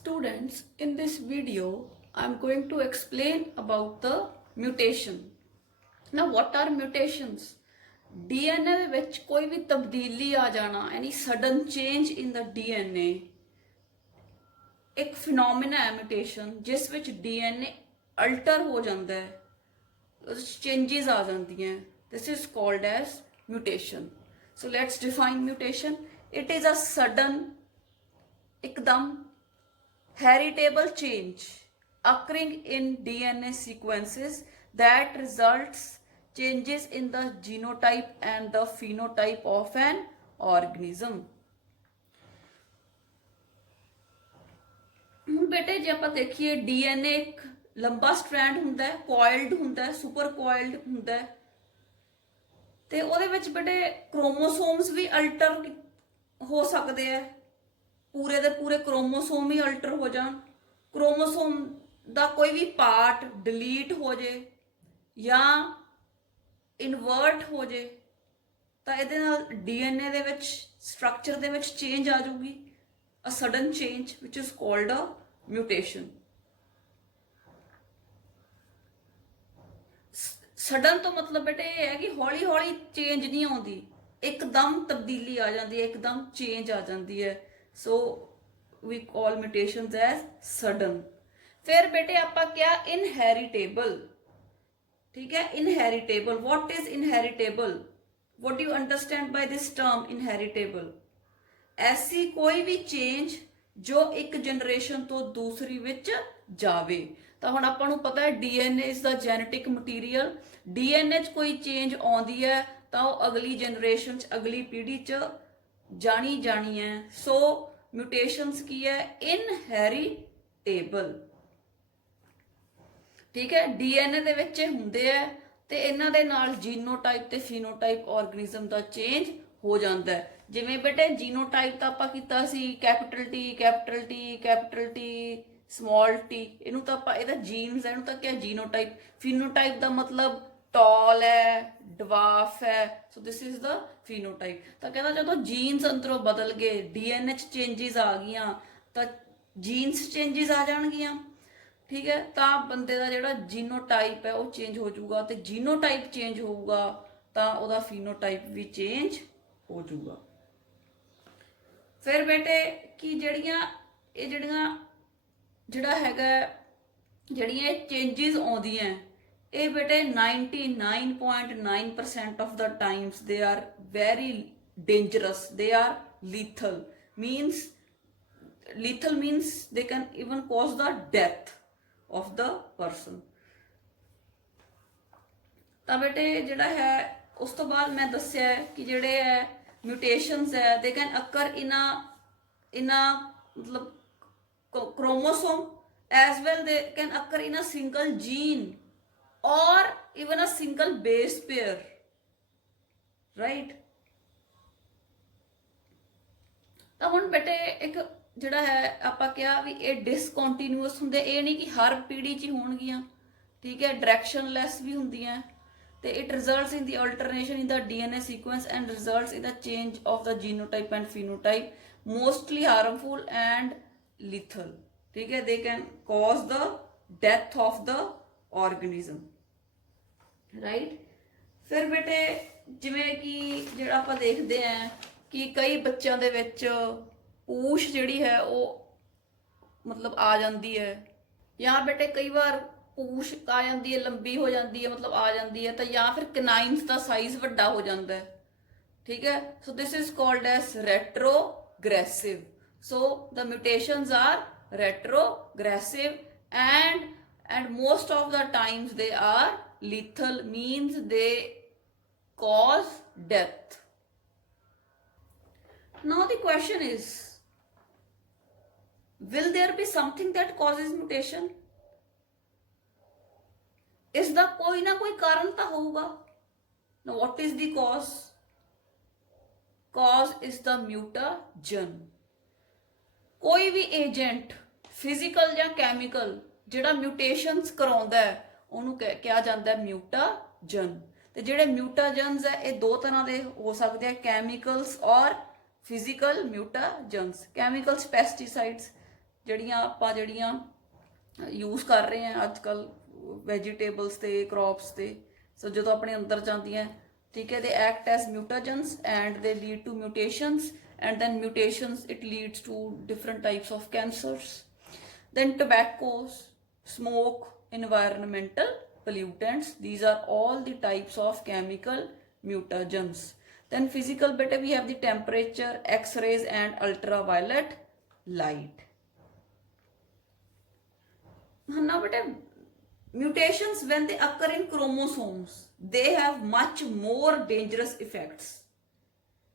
Students, in this video, I am going to explain about the mutation. Now, what are mutations? DNA ਦੇ ਵਿੱਚ ਕੋਈ ਵੀ ਤਬਦੀਲੀ ਆ ਜਾਣਾ, any sudden change in the DNA, ਇੱਕ phenomena ਹੈ mutation, ਜਿਸ ਵਿੱਚ DNA alter ਹੋ ਜਾਂਦਾ ਹੈ, changes ਆ ਜਾਂਦੀਆਂ. This is called as mutation. So let's define mutation. It is a sudden, एकदम heritable change occurring in DNA sequences that results changes in the genotype and the phenotype of an organism. ਹੁਣ ਬੇਟੇ ਜੇ ਆਪਾਂ ਦੇਖੀਏ DNA ਇੱਕ ਲੰਬਾ strand ਹੁੰਦਾ ਹੈ, ਕੋਇਲਡ ਹੁੰਦਾ ਹੈ, ਸੁਪਰ ਕੋਇਲਡ ਹੁੰਦਾ ਹੈ, ਤੇ ਉਹਦੇ ਵਿੱਚ ਬੇਟੇ ਕ੍ਰੋਮੋਸੋਮਸ ਵੀ ਅਲਟਰ ਹੋ ਸਕਦੇ ਆ, ਪੂਰੇ ਦੇ ਪੂਰੇ ਕ੍ਰੋਮੋਸੋਮ ਹੀ ਅਲਟਰ ਹੋ ਜਾਣ, ਕ੍ਰੋਮੋਸੋਮ ਦਾ ਕੋਈ ਵੀ ਪਾਰਟ ਡਿਲੀਟ ਹੋ ਜੇ ਜਾਂ ਇਨਵਰਟ ਹੋ ਜੇ ਤਾਂ ਇਹਦੇ ਨਾਲ DNA ਦੇ ਵਿੱਚ ਸਟਰਕਚਰ ਦੇ ਵਿੱਚ ਚੇਂਜ ਆ ਜਾਊਗੀ, a sudden change which is called a mutation. Sudden ਤੋਂ ਮਤਲਬ ਬੇਟੇ ਇਹ ਹੈ ਕਿ ਹੌਲੀ ਹੌਲੀ ਚੇਂਜ ਨਹੀਂ ਆਉਂਦੀ, ਇੱਕਦਮ ਤਬਦੀਲੀ ਆ ਜਾਂਦੀ ਹੈ, ਇੱਕਦਮ ਚੇਂਜ ਆ ਜਾਂਦੀ ਹੈ. So we call mutations as sudden. फिर बेटे आपा क्या inheritable, ठीक है. Inheritable, what is inheritable? What do you understand by this term inheritable? ऐसी कोई भी change जो एक generation तो दूसरी विच जावे. ਤਾਂ ਹੁਣ ਆਪਾਂ ਨੂੰ ਪਤਾ ਹੈ DNA is the genetic material. DNA 'ਚ ਕੋਈ change ਆਉਂਦੀ ਹੈ ਤਾਂ ਉਹ ਅਗਲੀ generation 'ਚ ਅਗਲੀ ਪੀੜ੍ਹੀ 'ਚ ਜਾਣੀ ਹੈ. ਸੋ ਮਿਊਟੇਸ਼ਨਸ ਕੀ ਹੈ? ਇਨਹੈਰੀਟੇਬਲ, ਠੀਕ ਹੈ. DNA ਦੇ ਵਿੱਚ ਹੁੰਦੇ ਆ ਤੇ ਇਹਨਾਂ ਦੇ ਨਾਲ ਜੀਨੋਟਾਈਪ ਤੇ ਫੀਨੋਟਾਈਪ ਆਰਗੇਨਿਜ਼ਮ ਦਾ ਚੇਂਜ ਹੋ ਜਾਂਦਾ ਹੈ. ਜਿਵੇਂ ਬੇਟੇ ਜੀਨੋਟਾਈਪ ਤਾਂ ਆਪਾਂ ਕੀਤਾ ਸੀ ਕੈਪੀਟਲ ਟੀ ਸਮਾਲ ਟੀ, ਇਹਨੂੰ ਤਾਂ ਆਪਾਂ ਇਹਦਾ ਜੀਨਸ ਹੈ, ਇਹਨੂੰ ਤਾਂ ਕਿਹਾ ਜੀਨੋਟਾਈਪ. ਫੀਨੋਟਾਈਪ ਦਾ ਮਤਲਬ ਟੌਲ ਹੈ, ਡਵਾਰਫ ਹੈ, ਸੋ ਦਿਸ ਇਜ਼ ਦਾ ਫੀਨੋਟਾਈਪ. ਤਾਂ ਕਹਿੰਦਾ ਜਦੋਂ ਜੀਨਸ ਅੰਦਰੋਂ ਬਦਲ ਗਏ, DNA 'ਚ ਚੇਂਜਸ ਆ ਗਈਆਂ ਤਾਂ ਜੀਨਸ ਚੇਂਜਸ ਆ ਜਾਣਗੀਆਂ, ਠੀਕ ਹੈ. ਤਾਂ ਬੰਦੇ ਦਾ ਜਿਹੜਾ ਜੀਨੋਟਾਈਪ ਹੈ ਉਹ ਚੇਂਜ ਹੋ ਜਾਊਗਾ, ਤੇ ਜੀਨੋਟਾਈਪ ਚੇਂਜ ਹੋਊਗਾ ਤਾਂ ਉਹਦਾ ਫੀਨੋਟਾਈਪ ਵੀ ਚੇਂਜ ਹੋ ਜਾਊਗਾ. ਫਿਰ ਬੇਟੇ ਕਿ ਜਿਹੜਾ ਜਿਹੜੀਆਂ ਚੇਂਜਸ ਆਉਂਦੀਆਂ ਇਹ ਬੇਟੇ 99.9% of the times they are very dangerous, they are lethal means they can even cause the death of the person. ਤਾਂ ਬੇਟੇ ਜਿਹੜਾ ਹੈ ਉਸ ਤੋਂ ਬਾਅਦ ਮੈਂ ਦੱਸਿਆ ਕਿ ਜਿਹੜੇ ਹੈ mutations ਹੈ they can occur in a ਮਤਲਬ chromosome as well, they can occur in a single gene or even a single base pair, right? ਤਾਂ ਹੁਣ ਬੇਟੇ ਇੱਕ ਜਿਹੜਾ ਹੈ ਆਪਾਂ ਕਿਹਾ ਵੀ ਇਹ ਡਿਸਕੰਟੀਨਿਊਸ ਹੁੰਦੇ, ਇਹ ਨਹੀਂ ਕਿ ਹਰ ਪੀੜ੍ਹੀ 'ਚ ਹੀ ਹੋਣਗੀਆਂ, ਠੀਕ ਹੈ. ਡਾਇਰੈਕਸ਼ਨਲੈਸ ਵੀ ਹੁੰਦੀਆਂ ਤੇ it results in the alternation in the DNA sequence and results in the change of the genotype and phenotype, mostly harmful and lethal, ਠੀਕ ਹੈ. They can cause the death of the organism, right? ਫਿਰ ਬੇਟੇ ਜਿਵੇਂ ਕਿ ਜਿਹੜਾ ਆਪਾਂ ਦੇਖਦੇ ਆਂ ਕਿ ਕਈ ਬੱਚਿਆਂ ਦੇ ਵਿੱਚ ਪੂਛ ਜਿਹੜੀ ਹੈ ਉਹ ਮਤਲਬ ਆ ਜਾਂਦੀ ਹੈ, ਜਾਂ ਬੇਟੇ ਕਈ ਵਾਰ ਪੂਛ ਆ ਜਾਂਦੀ ਹੈ, ਲੰਬੀ ਹੋ ਜਾਂਦੀ ਹੈ, ਮਤਲਬ ਆ ਜਾਂਦੀ ਹੈ, ਤਾਂ ਜਾਂ ਫਿਰ ਕਨਾਈਨਸ ਦਾ ਸਾਈਜ਼ ਵੱਡਾ ਹੋ ਜਾਂਦਾ ਹੈ, ਠੀਕ ਹੈ. So this is called as retrogressive. So the mutations are retrogressive and most of the times they are lethal, means they cause death. Now the question is, will there be something that causes mutation? Is the कोई ना कोई कारण तो होगा. Now what is the cause? Cause is the mutagen. ਕੋਈ ਵੀ agent physical ਜਾਂ chemical ਜਿਹੜਾ ਮਿਊਟੇਸ਼ਨਸ ਕਰਾਉਂਦਾ ਹੈ ਉਹਨੂੰ ਕਿਹਾ ਜਾਂਦਾ ਹੈ ਮਿਊਟਾਜਨ. ਤੇ ਜਿਹੜੇ ਮਿਊਟਾਜਨਸ ਹੈ ਇਹ ਦੋ ਤਰ੍ਹਾਂ ਦੇ ਹੋ ਸਕਦੇ ਆ, ਕੈਮੀਕਲਸ ਔਰ physical mutagens. Chemicals, pesticides, ਜਿਹੜੀਆਂ ਆਪਾਂ यूज़ कर रहे हैं अजकल ਵੈਜੀਟੇਬਲਸ ਤੇ क्रॉप्स ਤੇ, ਸੋ ਜਦੋਂ ਆਪਣੇ ਅੰਦਰ ਜਾਂਦੀਆਂ, ਠੀਕ ਹੈ, they act as mutagens and they lead to mutations, and then mutations it leads to different types of cancers. Then tobacco, smoke, environmental pollutants, these are all the types of chemical mutagens. Then physical beta, we have the temperature, x-rays and ultraviolet light. Now beta, mutations when they occur in chromosomes, they have much more dangerous effects.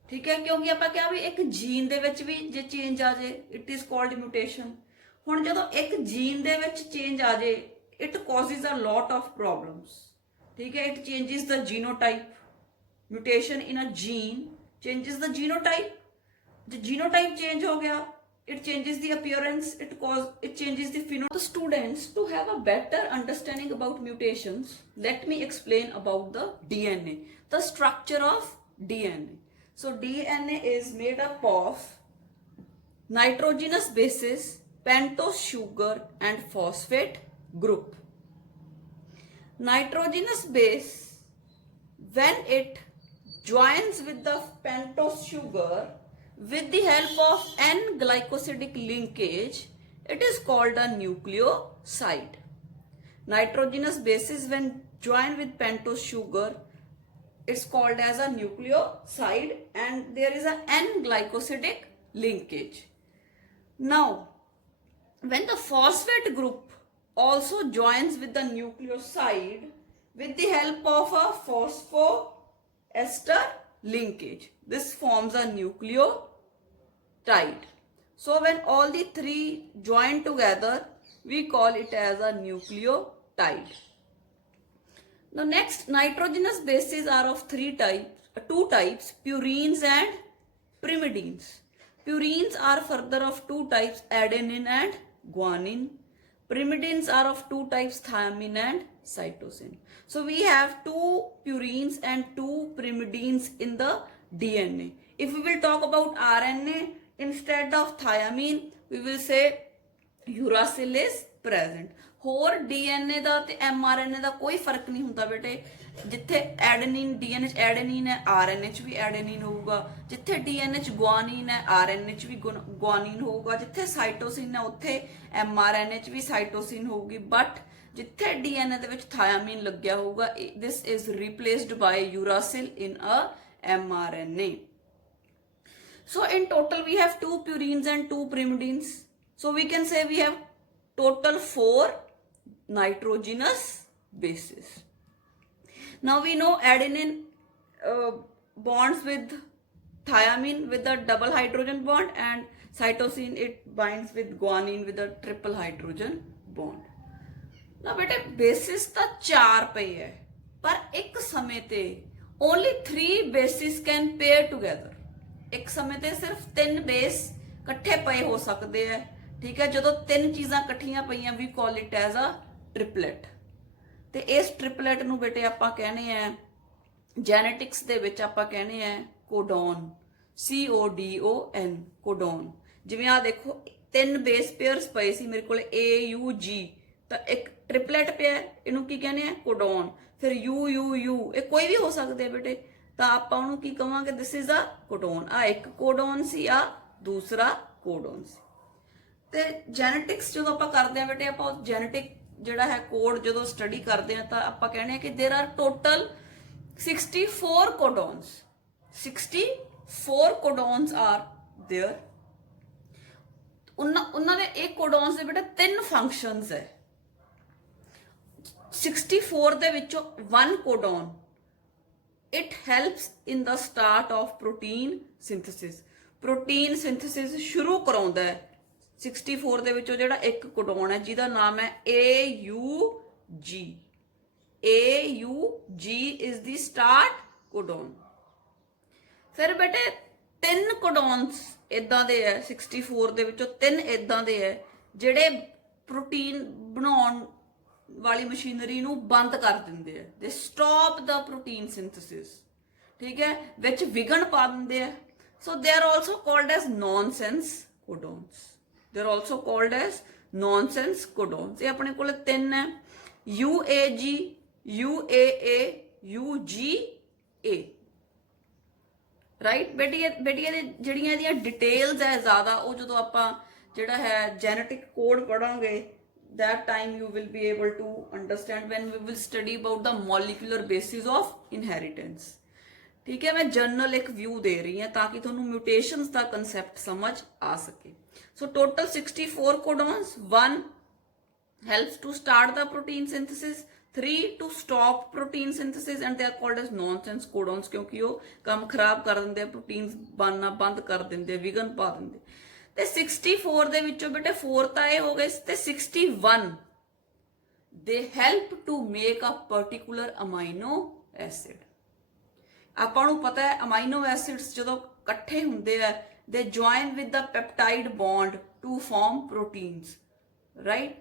ठीक है, क्योंकि ਆਪਾਂ ਕਿਹਾ ਵੀ ਇੱਕ jean ਦੇ ਵਿੱਚ ਵੀ ਜੇ change ਆ ਜੇ ਇਟ ਇਜ਼ ਕਾਲਡ ਮਿਊਟੇਸ਼ਨ। ਹੁਣ ਜਦੋਂ ਇੱਕ ਜੀਨ ਦੇ ਵਿੱਚ ਚੇਂਜ ਆ ਜੇ it causes a lot of problems. ਠੀਕ ਹੈ, it changes the genotype. Mutation in a gene changes the genotype. The genotype change हो गया, it changes the appearance, it changes the phenotype. The students, to have a better understanding about mutations, let me explain about the DNA, the structure of DNA. So DNA is made up of nitrogenous bases, pentose sugar and phosphate group. Nitrogenous base, when it joins with the pentose sugar with the help of N-glycosidic linkage, it is called a nucleoside. Nitrogenous bases when join with pentose sugar, it's called as a nucleoside, and there is a N-glycosidic linkage. Now, when the phosphate group also joins with the nucleoside with the help of a phosphoester linkage, this forms a nucleotide. So when all the three join together, we call it as a nucleotide. Now next, nitrogenous bases are of two types, purines and pyrimidines. Purines are further of two types, adenine and guanine. Pyrimidines are of two types, thymine and cytosine. So we have two purines and two pyrimidines in the DNA. If we will talk about RNA, instead of thiamine, we will say uracil is present. ਹੋਰ DNA ਦਾ ਤੇ mRNA ਦਾ ਕੋਈ ਫਰਕ ਨਹੀਂ ਹੁੰਦਾ ਬੇਟੇ। ਜਿੱਥੇ ਐਡੇਨਿਨ DNA 'ਚ ਐਡੇਨਿਨ ਹੈ, RNA 'ਚ ਵੀ ਐਡੇਨਿਨ ਹੋਊਗਾ। ਜਿੱਥੇ DNA 'ਚ ਗੁਆਨੀਨ ਹੈ, RNA 'ਚ ਵੀ ਗੁਆਨੀਨ ਹੋਊਗਾ। ਜਿੱਥੇ ਸਾਈਟੋਸਿਨ ਹੈ, ਉੱਥੇ mRNA 'ਚ ਵੀ ਸਾਈਟੋਸਿਨ ਹੋਊਗੀ। ਬਟ ਜਿੱਥੇ DNA ਦੇ ਵਿੱਚ ਥਾਇਆਮੀਨ ਲੱਗਿਆ ਹੋਊਗਾ, this is replaced by uracil in a mRNA. So in total we have two purines and two pyrimidines. So we can say we have total 4 nitrogenous bases. Now we know adenine bonds with thiamine with a double hydrogen bond, and cytosine it binds with guanine with a triple hydrogen bond. Now beta bases ਤਾਂ 4 ਪਏ ਹੈ, ਪਰ ਇੱਕ ਸਮੇਂ ਤੇ only 3 bases can pair together. ਇੱਕ ਸਮੇਂ ਤੇ ਸਿਰਫ 3 ਬੇਸ ਇਕੱਠੇ ਪਏ ਹੋ ਸਕਦੇ ਹੈ। ਠੀਕ ਹੈ, ਜਦੋਂ 3 ਚੀਜ਼ਾਂ ਇਕੱਠੀਆਂ ਪਈਆਂ ਵੀ ਕਾਲ ਇਟ ਐਜ਼ ਅ ਟ੍ਰਿਪਲੇਟ। ਤੇ ਇਸ ਟ੍ਰਿਪਲੇਟ ਨੂੰ ਬੇਟੇ ਆਪਾਂ ਕਹਿੰਦੇ ਆ ਜੈਨੇਟਿਕਸ ਦੇ ਵਿੱਚ ਆਪਾਂ ਕਹਿੰਦੇ ਆ ਕੋਡੋਨ, CODON, ਕੋਡੋਨ। ਜਿਵੇਂ ਆ ਦੇਖੋ 3 ਬੇਸ ਪੇਅਰਸ ਪਏ ਸੀ ਮੇਰੇ ਕੋਲ AUG, ਤਾਂ ਇੱਕ ਟ੍ਰਿਪਲੇਟ ਪਿਆ, ਇਹਨੂੰ ਕੀ ਕਹਿੰਦੇ ਆ ਕੋਡੋਨ। ਫਿਰ UUU, ਇਹ ਕੋਈ ਵੀ ਹੋ ਸਕਦੇ ਬੇਟੇ, ਤਾਂ ਆਪਾਂ ਉਹਨੂੰ ਕੀ ਕਵਾਂਗੇ, ਦਿਸ ਇਜ਼ ਅ ਕੋਡੋਨ। ਆ ਇੱਕ ਕੋਡੋਨ ਸੀ, ਆ ਦੂਸਰਾ ਕੋਡੋਨ ਸੀ। ਤੇ ਜੈਨੇਟਿਕਸ ਜਦੋਂ ਆਪਾਂ ਕਰਦੇ ਆ ਬੇਟੇ, ਆਪਾਂ ਜੈਨੇਟਿਕ ਜਿਹੜਾ ਹੈ ਕੋਡ ਜਦੋਂ ਸਟੱਡੀ ਕਰਦੇ ਆ ਤਾਂ ਆਪਾਂ ਕਹਿੰਦੇ ਆ ਕਿ there are total 64 codons. 64 codons are there. ਉਹਨਾਂ ਦੇ ਇਹ ਕੋਡੋਨਸ ਦੇ ਬੇਟੇ 3 ਫੰਕਸ਼ਨਸ ਹੈ। 64 ਦੇ ਵਿੱਚੋਂ 1 ਕੋਡੋਨ it helps in the start of protein synthesis. protein synthesis ਸ਼ੁਰੂ ਕਰਾਉਂਦਾ ਹੈ। 64 ਦੇ ਵਿੱਚੋਂ ਜਿਹੜਾ ਇੱਕ ਕੋਡੋਨ ਹੈ ਜਿਹਦਾ ਨਾਮ ਹੈ AUG. AUG is the start codon. ਫਿਰ ਬੇਟੇ 3 ਕੋਡੋਨਸ ਇਦਾਂ ਦੇ ਹੈ, 64 ਦੇ ਵਿੱਚੋਂ 3 ਇਦਾਂ ਦੇ ਹੈ ਜਿਹੜੇ ਪ੍ਰੋਟੀਨ ਬਣਾਉਣ ਵਾਲੀ ਮਸ਼ੀਨਰੀ ਨੂੰ ਬੰਦ ਕਰ ਦਿੰਦੇ ਆ। ਦੇ ਸਟਾਪ ਦਾ ਪ੍ਰੋਟੀਨ ਸਿੰਥੇਸਿਸ। ਠੀਕ ਹੈ, ਵਿੱਚ ਵਿਘਨ ਪਾ ਦਿੰਦੇ ਆ। So they are also called as nonsense codons. They are also called as nonsense codons. ਇਹ ਆਪਣੇ ਕੋਲ ਤਿੰਨ ਹੈ, UAG, UAA, UGA, ਰਾਈਟ। ਬੇਟੀਆਂ ਦੇ ਜਿਹੜੀਆਂ ਇਹਦੀਆਂ ਡਿਟੇਲਸ ਹੈ ਜ਼ਿਆਦਾ, ਉਹ ਜਦੋਂ ਆਪਾਂ ਜਿਹੜਾ ਹੈ ਜੈਨੇਟਿਕ ਕੋਡ ਪੜਾਂਗੇ, that time you will be able to understand when we will study about the molecular basis of inheritance। ठीक है, मैं जनरल एक व्यू दे रही हूँ ताकि ਤੁਹਾਨੂੰ mutations ਦਾ concept ਸਮਝ ਆ ਸਕੇ। So total 64 codons, 1 helps to start the protein synthesis, 3 to stop protein synthesis, and they are called as nonsense codons ਕਿਉਂਕਿ ਉਹ ਕੰਮ ਖਰਾਬ ਕਰ ਦਿੰਦੇ ਆ, proteins ਬਣਨਾ ਬੰਦ ਕਰ ਦਿੰਦੇ, ਵਿਘਨ ਪਾ ਦਿੰਦੇ। ਤੇ 64 ਦੇ ਵਿੱਚੋਂ ਬੇਟੇ 4 ਤਾਂ ਇਹ ਹੋ ਗਏ, ਤੇ 61 they help to make a particular amino acid। ਆਪਾਂ ਨੂੰ ਪਤਾ ਹੈ ਅਮਾਈਨੋ ਐਸਿਡਸ ਜਦੋਂ ਇਕੱਠੇ ਹੁੰਦੇ ਆ, they join with the peptide bond to form proteins, right।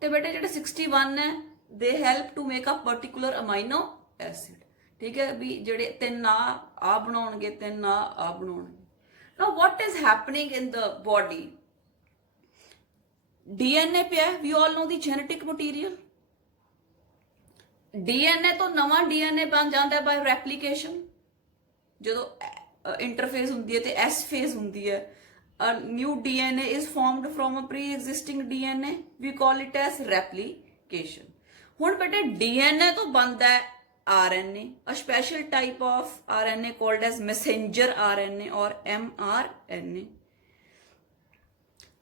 ਤੇ ਬੇਟੇ ਜਿਹੜੇ 61 ਹੈ they help to make a particular amino acid। ਠੀਕ ਹੈ, ਵੀ ਜਿਹੜੇ ਤਿੰਨ ਆ ਬਣਾਉਣਗੇ, ਤਿੰਨ ਆ ਬਣਾਉਣਗੇ। Now what is happening in the body? DNA ਪਿਆ, we all know the genetic material। DNA ਤੋਂ ਨਵਾਂ DNA ਬਣ ਜਾਂਦਾ by replication। ਜਦੋਂ ਇੰਟਰਫੇਸ ਹੁੰਦੀ ਹੈ ਤੇ S phase ਹੁੰਦੀ ਹੈ, a new DNA is formed from a pre-existing DNA, we call it as replication। ਹੁਣ ਬੇਟੇ DNA ਤੋਂ ਬਣਦਾ ਹੈ RNA, a special type of RNA called as messenger RNA or mRNA।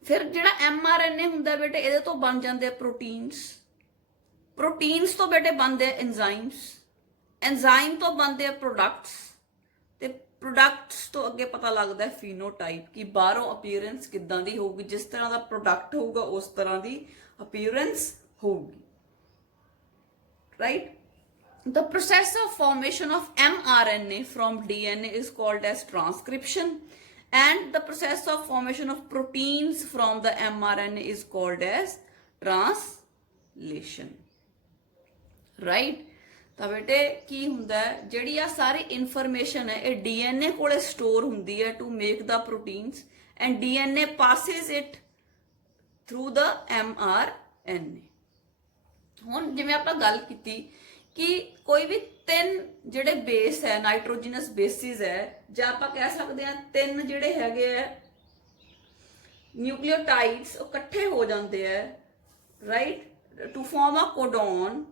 ਫਿਰ ਜਿਹੜਾ mRNA ਹੁੰਦਾ ਬੇਟੇ, ਇਹਦੇ ਤੋਂ ਬਣ ਜਾਂਦੇ ਪ੍ਰੋਟੀਨਸ, ਪ੍ਰੋਟੀਨਸ ਤੋਂ ਬੇਟੇ ਬਣਦੇ ਐਂਜ਼ਾਈਮਸ, ਐਂਜ਼ਾਈਮ ਤੋਂ ਬਣਦੇ ਪ੍ਰੋਡਕਟਸ, ਤੇ ਪ੍ਰੋਡਕਟਸ ਤੋਂ ਅੱਗੇ ਪਤਾ ਲੱਗਦਾ ਫੀਨੋਟਾਈਪ ਕਿ ਬਾਹਰੋਂ ਅਪੀਅਰੈਂਸ ਕਿੱਦਾਂ ਦੀ ਹੋਊਗੀ, ਜਿਸ ਤਰ੍ਹਾਂ ਦਾ ਪ੍ਰੋਡਕਟ ਹੋਊਗਾ ਉਸ ਤਰ੍ਹਾਂ ਦੀ ਅਪੀਅਰੈਂਸ ਹੋਊਗੀ, right. The process of formation of mRNA from DNA is called as transcription, and the process of formation of proteins from the mRNA is called as translation, right। ਤਾਂ ਬੇਟੇ ਕੀ ਹੁੰਦਾ ਹੈ, ਜਿਹੜੀ ਆ ਸਾਰੀ ਇਨਫੋਰਮੇਸ਼ਨ ਹੈ ਇਹ DNA ਕੋਲੇ ਸਟੋਰ ਹੁੰਦੀ ਹੈ to make the proteins, and DNA passes it through the mRNA। ਹੁਣ ਜਿਵੇਂ ਆਪਾਂ ਗੱਲ ਕੀਤੀ ਕਿ ਕੋਈ ਵੀ ਤਿੰਨ ਜਿਹੜੇ ਬੇਸ ਹੈ, ਨਾਈਟ੍ਰੋਜਨਸ ਬੇਸਿਸ ਹੈ, ਜਾਂ ਆਪਾਂ ਕਹਿ ਸਕਦੇ ਹਾਂ ਤਿੰਨ ਜਿਹੜੇ ਹੈਗੇ ਆ ਨਿਊਕਲੀਓਟਾਈਡਸ, ਉਹ ਇਕੱਠੇ ਹੋ ਜਾਂਦੇ ਆ, right, to form a codon,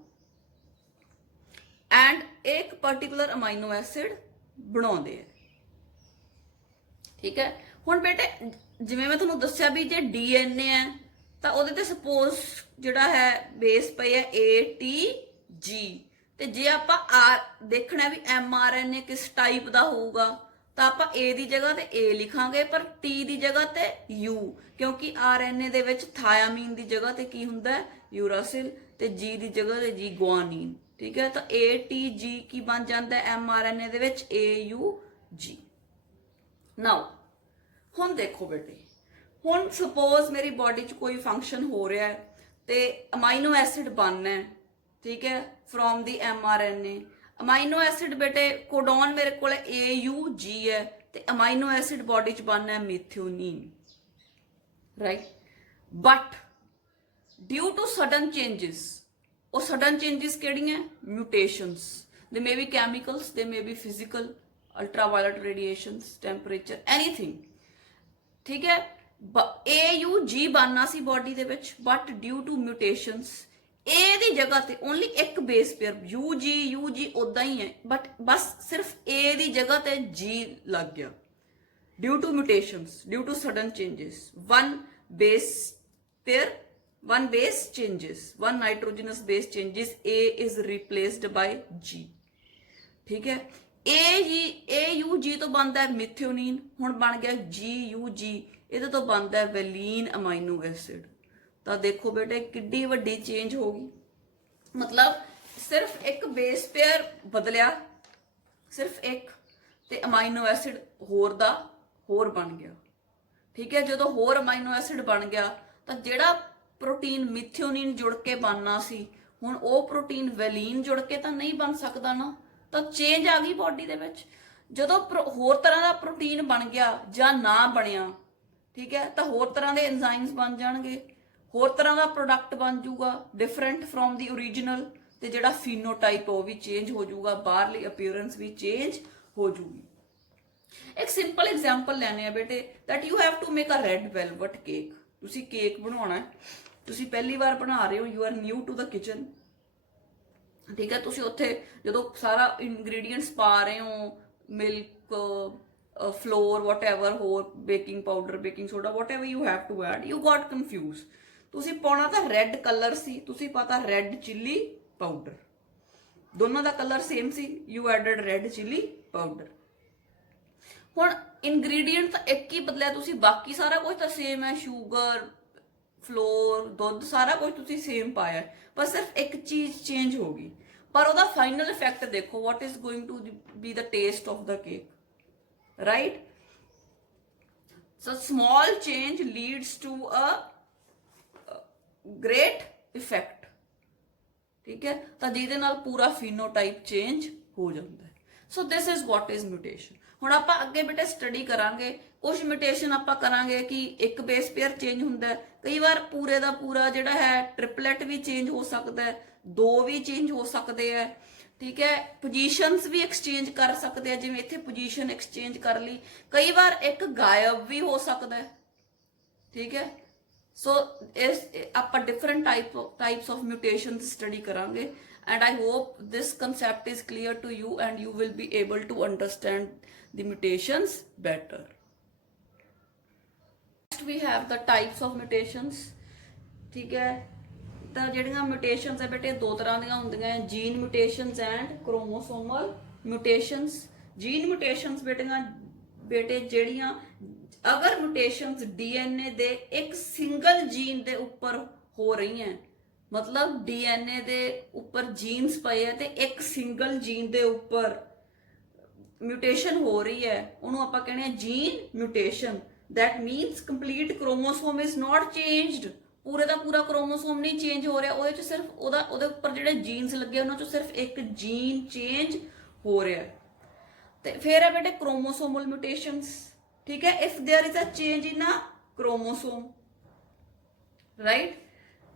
and ਇੱਕ ਪਾਰਟਿਕੂਲਰ ਅਮਾਈਨੋ ਐਸਿਡ ਬਣਾਉਂਦੇ ਆ। ਠੀਕ ਹੈ, ਹੁਣ ਬੇਟੇ ਜਿਵੇਂ ਮੈਂ ਤੁਹਾਨੂੰ ਦੱਸਿਆ ਵੀ ਜੇ DNA ਹੈ ਤਾਂ ਉਹਦੇ ਤੇ ਸਪੋਜ਼ ਜਿਹੜਾ ਹੈ ਬੇਸ ਪਈ ਹੈ ATG, ਤੇ ਜੇ ਆਪਾਂ ਦੇਖਣਾ ਵੀ mRNA ਕਿਸ ਟਾਈਪ ਦਾ ਹੋਊਗਾ ਤਾਂ ਆਪਾਂ A ਦੀ ਜਗ੍ਹਾ ਤੇ A ਲਿਖਾਂਗੇ, ਪਰ T ਦੀ ਜਗ੍ਹਾ ਤੇ U, ਕਿਉਂਕਿ RNA ਦੇ ਵਿੱਚ ਥਾਇਆਮੀਨ ਦੀ ਜਗ੍ਹਾ ਤੇ ਕੀ ਹੁੰਦਾ ਹੈ, ਯੂਰਾਸਿਲ, ਤੇ G ਦੀ ਜਗ੍ਹਾ ਤੇ G ਗੁਆਨੀਨ। ਠੀਕ ਹੈ, ਤਾਂ ATG ਕੀ ਬਣ ਜਾਂਦਾ ਹੈ mRNA ਦੇ ਵਿੱਚ, AUG। ਨਾਓ ਹੁਣ ਦੇਖੋ ਬੇਟੇ, ਹੁਣ ਸਪੋਜ਼ ਮੇਰੀ ਬੋਡੀ 'ਚ ਕੋਈ ਫੰਕਸ਼ਨ ਹੋ ਰਿਹਾ ਹੈ ਤੇ ਅਮਾਈਨੋ ਐਸਿਡ ਬਣਨਾ ਹੈ, ਠੀਕ ਹੈ, from the mRNA। Amino acid ਬੇਟੇ ਕੋਡੋਨ ਮੇਰੇ ਕੋਲ AUG ਹੈ, ਤੇ ਅਮਾਈਨੋ ਐਸਿਡ ਬੋਡੀ 'ਚ ਬਣਨਾ ਹੈ methionine, right. But due to sudden changes, ਉਹ ਸਡਨ ਚੇਂਜਸ ਕਿਹੜੀਆਂ, mutations, they may be chemicals, they may be physical, ultraviolet radiations, temperature, anything. ਠੀਕ ਹੈ, AUG ਬਣਨਾ ਸੀ ਬੋਡੀ ਦੇ ਵਿੱਚ, but due to mutations A ਦੀ ਜਗ੍ਹਾ ਤੇ ਓਨਲੀ ਇੱਕ ਬੇਸ ਪੇਅਰ UG ਉਦਾਂ ਹੀ ਹੈ, ਬਟ ਬਸ ਸਿਰਫ A ਦੀ ਜਗ੍ਹਾ ਤੇ G ਲੱਗ ਗਿਆ, due to mutations, due to sudden changes, one base changes, one nitrogenous base changes, A is replaced by G। ਠੀਕ ਹੈ, AUG ਤੋਂ ਬਣਦਾ ਹੈ ਮਿਥਿਓਨੀਨ, ਹੁਣ ਬਣ ਗਿਆ GUG, ਇਹਦੇ ਤੋਂ ਬਣਦਾ ਹੈ ਵੈਲੀਨ ਅਮਾਈਨੋ ਐਸਿਡ। ਤਾਂ ਦੇਖੋ ਬੇਟੇ ਕਿੱਡੀ ਵੱਡੀ ਚੇਂਜ ਹੋ ਗਈ, ਮਤਲਬ ਸਿਰਫ ਇੱਕ ਬੇਸ ਪੇਅਰ ਬਦਲਿਆ, ਸਿਰਫ ਇੱਕ, ਤੇ ਅਮਾਈਨੋ ਐਸਿਡ ਹੋਰ ਦਾ ਹੋਰ ਬਣ ਗਿਆ। ਠੀਕ ਹੈ, ਜਦੋਂ ਹੋਰ ਅਮਾਈਨੋ ਐਸਿਡ ਬਣ ਗਿਆ ਤਾਂ ਜਿਹੜਾ ਪ੍ਰੋਟੀਨ ਮਿਥਿਓਨੀਨ ਜੁੜ ਕੇ ਬਣਨਾ ਸੀ, ਹੁਣ ਉਹ ਪ੍ਰੋਟੀਨ ਵੈਲੀਨ ਜੁੜ ਕੇ ਤਾਂ ਨਹੀਂ ਬਣ ਸਕਦਾ ਨਾ, ਤਾਂ ਚੇਂਜ ਆ ਗਈ ਬੋਡੀ ਦੇ ਵਿੱਚ। ਜਦੋਂ ਹੋਰ ਤਰ੍ਹਾਂ ਦਾ ਪ੍ਰੋਟੀਨ ਬਣ ਗਿਆ ਜਾਂ ਨਾ ਬਣਿਆ, ਠੀਕ ਹੈ। ਤਾਂ ਹੋਰ ਤਰ੍ਹਾਂ ਦੇ ਐਂਜ਼ਾਈਮਸ ਬਣ ਜਾਣਗੇ, ਹੋਰ ਤਰ੍ਹਾਂ ਦਾ ਪ੍ਰੋਡਕਟ ਬਣ ਜਾਊਗਾ ਡਿਫਰੈਂਟ ਫਰੋਮ ਦੀ ਓਰੀਜਨਲ, ਤੇ ਜਿਹੜਾ ਫੀਨੋਟਾਈਪ ਉਹ ਵੀ ਚੇਂਜ ਹੋ ਜਾਊਗਾ, ਬਾਹਰਲੀ ਅਪੀਅਰੈਂਸ ਵੀ ਚੇਂਜ ਹੋ ਜਾਊਗੀ। ਇੱਕ ਸਿੰਪਲ ਐਗਜ਼ਾਮਪਲ ਲੈਣੇ ਆ ਬੇਟੇ, that you have to make a red velvet cake. ਤੁਸੀਂ ਕੇਕ ਬਣਾਉਣਾ ਹੈ, ਤੁਸੀਂ ਪਹਿਲੀ ਵਾਰ ਬਣਾ ਰਹੇ ਹੋ, you are new to the kitchen, ਠੀਕ ਹੈ। ਤੁਸੀਂ ਉੱਥੇ ਜਦੋਂ ਸਾਰਾ ਇੰਗਰੀਡੀਐਂਟਸ ਪਾ ਰਹੇ ਹੋ, ਮਿਲਕ, ਫਲੋਰ, ਵਟਐਵਰ, ਹੋਰ baking powder, baking soda, whatever you have to add, you got confuse. ਤੁਸੀਂ ਪਾਉਣਾ ਤਾਂ ਰੈੱਡ ਕਲਰ ਸੀ, ਤੁਸੀਂ ਪਾਤਾ ਰੈੱਡ ਚਿੱਲੀ ਪਾਊਡਰ, ਦੋਨਾਂ ਦਾ ਕਲਰ ਸੇਮ ਸੀ, you added red chilli powder. ਹੁਣ ਇੰਗਰੀਡੀਐਂਟ ਤਾਂ ਇੱਕ ਹੀ ਬਦਲਿਆ, ਤੁਸੀਂ ਬਾਕੀ ਸਾਰਾ ਕੁਝ ਤਾਂ ਸੇਮ ਹੈ, ਸ਼ੂਗਰ, ਫਲੋਰ, ਦੁੱਧ, ਸਾਰਾ ਕੁਝ ਤੁਸੀਂ ਸੇਮ ਪਾਇਆ, ਪਰ ਸਿਰਫ ਇੱਕ ਚੀਜ਼ ਚੇਂਜ ਹੋ ਗਈ, ਪਰ ਉਹਦਾ ਫਾਈਨਲ ਇਫੈਕਟ ਦੇਖੋ, what is going to be the taste of the cake, right. So small change leads to a great effect, ਠੀਕ ਹੈ। ਤਾਂ ਜਿਹਦੇ ਨਾਲ ਪੂਰਾ ਫੀਨੋਟਾਈਪ ਚੇਂਜ ਹੋ ਜਾਂਦਾ ਹੈ। So this is what is mutation. ਹੁਣ ਆਪਾਂ ਅੱਗੇ ਬੇਟੇ ਸਟੱਡੀ ਕਰਾਂਗੇ, ਕੁਝ ਮਿਊਟੇਸ਼ਨ ਆਪਾਂ ਕਰਾਂਗੇ ਕਿ ਇੱਕ ਬੇਸ ਪੇਅਰ ਚੇਂਜ ਹੁੰਦਾ ਹੈ, ਕਈ ਵਾਰ ਪੂਰੇ ਦਾ ਪੂਰਾ ਜਿਹੜਾ ਹੈ ਟ੍ਰਿਪਲੇਟ ਵੀ ਚੇਂਜ ਹੋ ਸਕਦਾ ਹੈ, ਦੋ ਵੀ ਚੇਂਜ ਹੋ ਸਕਦੇ ਹੈ, ਠੀਕ ਹੈ। ਪੋਜੀਸ਼ਨਸ ਵੀ ਐਕਸਚੇਂਜ ਕਰ ਸਕਦੇ ਆ, ਜਿਵੇਂ ਇੱਥੇ ਪੋਜੀਸ਼ਨ ਐਕਸਚੇਂਜ ਕਰ ਲਈ, ਕਈ ਵਾਰ ਇੱਕ ਗਾਇਬ ਵੀ ਹੋ ਸਕਦਾ ਹੈ, ਠੀਕ ਹੈ। ਸੋ ਇਸ ਆਪਾਂ ਡਿਫਰੈਂਟ ਟਾਈਪਸ ਆਫ ਮਿਊਟੇਸ਼ਨਸ ਸਟੱਡੀ ਕਰਾਂਗੇ, and I hope this concept is clear to you and you will be able to understand the mutations better. Next we have the types of mutations, ठीक है। ਤਾਂ ਜਿਹੜੀਆਂ ਮਿਊਟੇਸ਼ਨਸ ਹੈ ਬੇਟੇ ਦੋ ਤਰ੍ਹਾਂ ਦੀਆਂ ਹੁੰਦੀਆਂ, ਜੀਨ ਮਿਊਟੇਸ਼ਨਸ ਐਂਡ ਕ੍ਰੋਮੋਸੋਮਲ ਮਿਊਟੇਸ਼ਨਸ। ਜੀਨ ਮਿਊਟੇਸ਼ਨਸ ਬੇਟੇ ਜਿਹੜੀਆਂ ਅਗਰ ਮਿਊਟੇਸ਼ਨਸ ਡੀਐਨਏ ਦੇ ਇੱਕ ਸਿੰਗਲ ਜੀਨ ਦੇ ਉੱਪਰ ਹੋ ਰਹੀਆਂ, मतलब डीएनए ਦੇ ਉੱਪਰ ਜੀਨਸ ਪਏ ਹੈ ਤੇ ਇੱਕ ਸਿੰਗਲ ਜੀਨ ਦੇ ਉੱਪਰ ਮਿਊਟੇਸ਼ਨ ਹੋ ਰਹੀ ਹੈ, ਉਹਨੂੰ ਆਪਾਂ ਕਹਿੰਦੇ ਆ jean mutation. that means complete chromosome is not changed, ਪੂਰੇ ਦਾ ਪੂਰਾ ਕ੍ਰੋਮੋਸੋਮ ਨਹੀਂ ਚੇਂਜ ਹੋ ਰਿਹਾ, ਉਹਦੇ ਚ ਸਿਰਫ ਉਹਦੇ ਉੱਪਰ ਜਿਹੜੇ ਜੀਨਸ ਲੱਗੇ ਉਹਨਾਂ ਚੋਂ ਸਿਰਫ ਇੱਕ ਜੀਨ ਚੇਂਜ ਹੋ ਰਿਹਾ। ਤੇ ਫਿਰ ਹੈ ਬੇਟੇ ਕ੍ਰੋਮੋਸੋਮਲ ਮਿਊਟੇਸ਼ਨਸ, ਠੀਕ ਹੈ। if there is a change in a chromosome, right,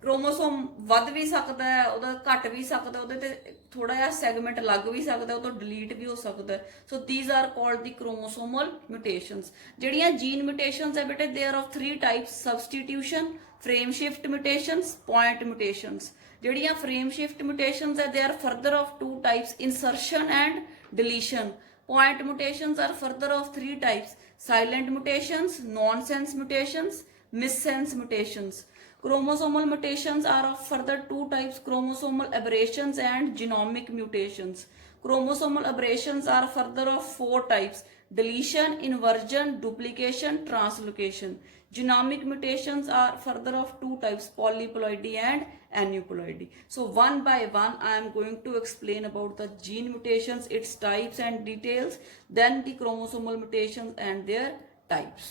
chromosome ਵੱਧ ਵੀ ਸਕਦਾ ਹੈ, ਉਹਦਾ ਘਟ ਵੀ ਸਕਦਾ, ਉਹਦੇ ਤੇ ਥੋੜਾ ਜਿਹਾ ਸੈਗਮੈਂਟ ਲੱਗ ਵੀ ਸਕਦਾ, ਉਹ ਤੋਂ ਡਿਲੀਟ ਵੀ ਹੋ ਸਕਦਾ। So these are called the chromosomal mutations. ਜਿਹੜੀਆਂ ਜੀਨ ਮਿਊਟੇਸ਼ਨਸ ਹੈ ਬੇਟੇ, they are of 3 types, substitution, frame shift mutations, point mutations. ਜਿਹੜੀਆਂ ਫਰੇਮ ਸ਼ਿਫਟ ਮਿਊਟੇਸ਼ਨਸ ਹੈ, they are further of 2 types, insertion and deletion. point mutations are further of 3 types, silent mutations, nonsense mutations, missense mutations. Chromosomal mutations are of further 2 types, chromosomal aberrations and genomic mutations. Chromosomal aberrations are further of 4 types, deletion, inversion, duplication, translocation. Genomic mutations are further of 2 types, polyploidy and aneuploidy. So one by one I am going to explain about the gene mutations, its types and details, then the chromosomal mutations and their types.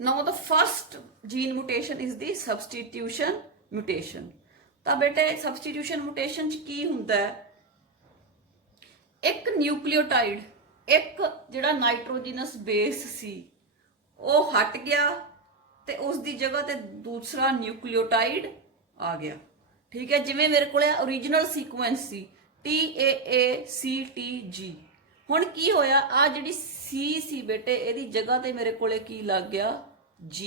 Now the first gene mutation is the substitution mutation. ਤਾਂ ਬੇਟੇ substitution mutation ਚ ਕੀ ਹੁੰਦਾ ਹੈ, ਇੱਕ ਨਿਊਕਲੀਓਟਾਈਡ, ਇੱਕ ਜਿਹੜਾ nitrogenous base ਸੀ ਉਹ ਹਟ ਗਿਆ ਤੇ ਉਸ ਦੀ ਜਗ੍ਹਾ ਤੇ ਦੂਸਰਾ ਨਿਊਕਲੀਓਟਾਈਡ ਆ ਗਿਆ, ਠੀਕ ਹੈ। ਜਿਵੇਂ ਮੇਰੇ ਕੋਲ ओरिजिनल ਸੀਕੁਐਂਸ ਸੀ TAACTG, ਹੁਣ ਕੀ ਹੋਇਆ, ਆ ਜਿਹੜੀ C ਸੀ ਬੇਟੇ ਇਹਦੀ ਜਗ੍ਹਾ ਤੇ ਮੇਰੇ ਕੋਲੇ ਕੀ ਲੱਗ ਗਿਆ, G.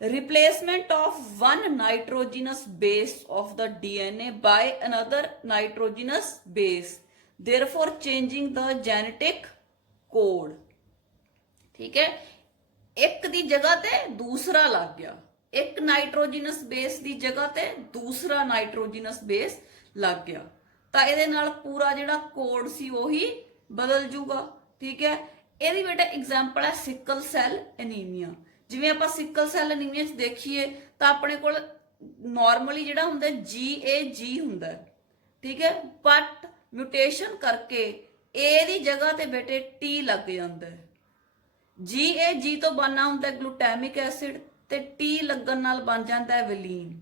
Replacement of one nitrogenous base of the DNA by another nitrogenous base, therefore changing the genetic code, ठीक है। ਇੱਕ ਦੀ ਜਗ੍ਹਾ ਤੇ ਦੂਸਰਾ ਲੱਗ ਗਿਆ, ਇੱਕ ਨਾਈਟ੍ਰੋਜਨਸ ਬੇਸ ਦੀ ਜਗ੍ਹਾ ਤੇ ਦੂਸਰਾ ਨਾਈਟ੍ਰੋਜਨਸ ਬੇਸ ਲੱਗ ਗਿਆ, ਤਾਂ ਇਹਦੇ ਨਾਲ ਪੂਰਾ ਜਿਹੜਾ ਕੋਡ ਸੀ ਉਹੀ ਬਦਲ ਜੂਗਾ, ਠੀਕ ਹੈ। ਇਹਦੀ ਬੇਟਾ ਐਗਜ਼ਾਮਪਲ ਹੈ ਸਿਕਲ ਸੈੱਲ ਐਨੀਮੀਆ। ਜਿਵੇਂ ਆਪਾਂ ਸਿਕਲ ਸੈੱਲ ਐਨੀਮੀਆ ਚ ਦੇਖੀਏ ਤਾਂ ਆਪਣੇ ਕੋਲ ਨਾਰਮਲੀ ਜਿਹੜਾ ਹੁੰਦਾ GAG ਹੁੰਦਾ, ਠੀਕ ਹੈ, ਬਟ ਮਿਊਟੇਸ਼ਨ ਕਰਕੇ A ਦੀ ਜਗ੍ਹਾ ਤੇ ਬੇਟੇ T ਲੱਗ ਜਾਂਦਾ ਹੈ। GAG ਤੋਂ ਬਣਨਾ ਹੁੰਦਾ ਗਲੂਟੈਮਿਕ ਐਸਿਡ ਤੇ T ਲੱਗਣ ਨਾਲ ਬਣ ਜਾਂਦਾ ਹੈ ਵਲੀਨ,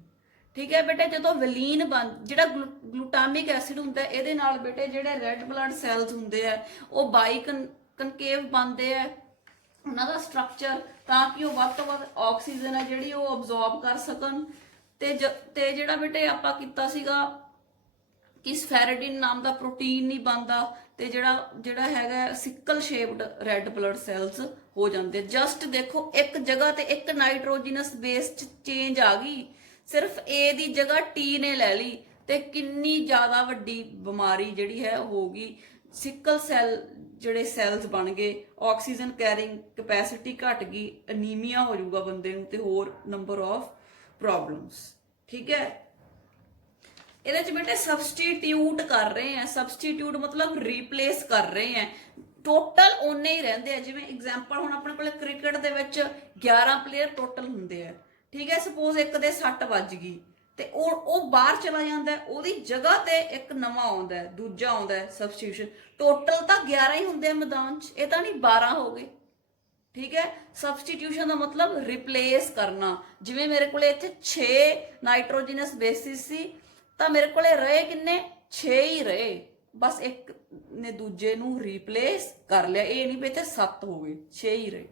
ਠੀਕ ਹੈ ਬੇਟੇ। ਜਦੋਂ ਵਲੀਨ ਜਿਹੜਾ ਗਲੂਟਾਮਿਕ ਐਸਿਡ ਹੁੰਦਾ ਇਹਦੇ ਨਾਲ ਬੇਟੇ ਜਿਹੜੇ ਰੈੱਡ ਬਲੱਡ ਸੈਲਸ ਹੁੰਦੇ ਆ ਉਹ ਬਾਈ ਕਨਕੇਵ ਬਣਦੇ ਆ, ਉਹਨਾਂ ਦਾ ਸਟਰਕਚਰ ਤਾਂ ਕਿ ਉਹ ਵੱਧ ਤੋਂ ਵੱਧ ਆਕਸੀਜਨ ਹੈ ਜਿਹੜੀ ਉਹ ਅਬਜ਼ੌਰਬ ਕਰ ਸਕਣ। ਤੇ ਜਿਹੜਾ ਬੇਟੇ ਆਪਾਂ ਕੀਤਾ ਸੀਗਾ ਕਿ ਸਫੈਰਿਡਿਨ ਨਾਮ ਦਾ ਪ੍ਰੋਟੀਨ ਨਹੀਂ ਬਣਦਾ ਤੇ ਜਿਹੜਾ ਹੈਗਾ sickle shaped red blood cells ਹੋ ਜਾਂਦੇ। ਜਸਟ ਦੇਖੋ ਇੱਕ ਜਗ੍ਹਾ ਤੇ ਇੱਕ ਨਾਈਟ੍ਰੋਜਨਸ ਬੇਸ ਚ ਚੇਂਜ ਆ ਗਈ, ਸਿਰਫ A ਦੀ ਜਗ੍ਹਾ T ਨੇ ਲੈ ਲਈ ਤੇ ਕਿੰਨੀ ਜ਼ਿਆਦਾ ਵੱਡੀ ਬਿਮਾਰੀ ਜਿਹੜੀ ਹੈ ਹੋ ਗਈ। ਸਿਕਲ ਸੈੱਲ ਜਿਹੜੇ ਸੈਲਸ ਬਣ ਗਏ, ਆਕਸੀਜਨ ਕੈਰਿੰਗ ਕੈਪੈਸਿਟੀ ਘਟ ਗਈ, ਅਨੀਮੀਆ ਹੋ ਜਾਊਗਾ ਬੰਦੇ ਨੂੰ ਤੇ ਹੋਰ ਨੰਬਰ ਆਫ ਪ੍ਰੋਬਲਮਸ। ਠੀਕ ਹੈ, ਇਹਦੇ ਚ ਬੇਟੇ ਸਬਸਟੀਟਿਊਟ ਕਰ ਰਹੇ ਆ। ਸਬਸਟੀਟਿਊਟ ਮਤਲਬ ਰੀਪਲੇਸ ਕਰ ਰਹੇ ਆ। ਟੋਟਲ ਓਨੇ ਹੀ ਰਹਿੰਦੇ ਆ। ਜਿਵੇਂ ਐਗਜ਼ਾਮਪਲ ਹੁਣ ਆਪਣੇ ਕੋਲੇ ਕ੍ਰਿਕਟ ਦੇ ਵਿੱਚ 11 ਪਲੇਅਰ ਟੋਟਲ ਹੁੰਦੇ ਆ। ਠੀਕ ਹੈ, ਸਪੋਜ਼ ਇੱਕ ਦੇ ਸੱਟ ਵੱਜ ਗਈ ਤੇ ਉਹ ਬਾਹਰ ਚਲਾ ਜਾਂਦਾ, ਉਹਦੀ ਜਗ੍ਹਾ ਤੇ ਇੱਕ ਨਵਾਂ ਆਉਂਦਾ, ਦੂਜਾ ਆਉਂਦਾ ਸਬਸਟੀਟਿਊਸ਼ਨ। ਟੋਟਲ ਤਾਂ 11 ਹੀ ਹੁੰਦੇ ਆ ਮੈਦਾਨ 'ਚ, ਇਹ ਤਾਂ ਨਹੀਂ 12 ਹੋ ਗਏ। ਠੀਕ ਹੈ, ਸਬਸਟੀਟਿਊਸ਼ਨ ਦਾ ਮਤਲਬ ਰਿਪਲੇਸ ਕਰਨਾ। ਜਿਵੇਂ ਮੇਰੇ ਕੋਲੇ ਇੱਥੇ 6 ਨਾਈਟ੍ਰੋਜਨਸ ਬੇਸਿਸ ਸੀ ਤਾਂ ਮੇਰੇ ਕੋਲੇ ਰਹੇ ਕਿੰਨੇ? 6 ਹੀ ਰਹੇ, ਬਸ ਇੱਕ ਨੇ ਦੂਜੇ ਨੂੰ ਰੀਪਲੇਸ ਕਰ ਲਿਆ। ਇਹ ਨਹੀਂ ਵੀ ਇੱਥੇ 7 ਹੋ ਗਏ, 6 ਹੀ ਰਹੇ।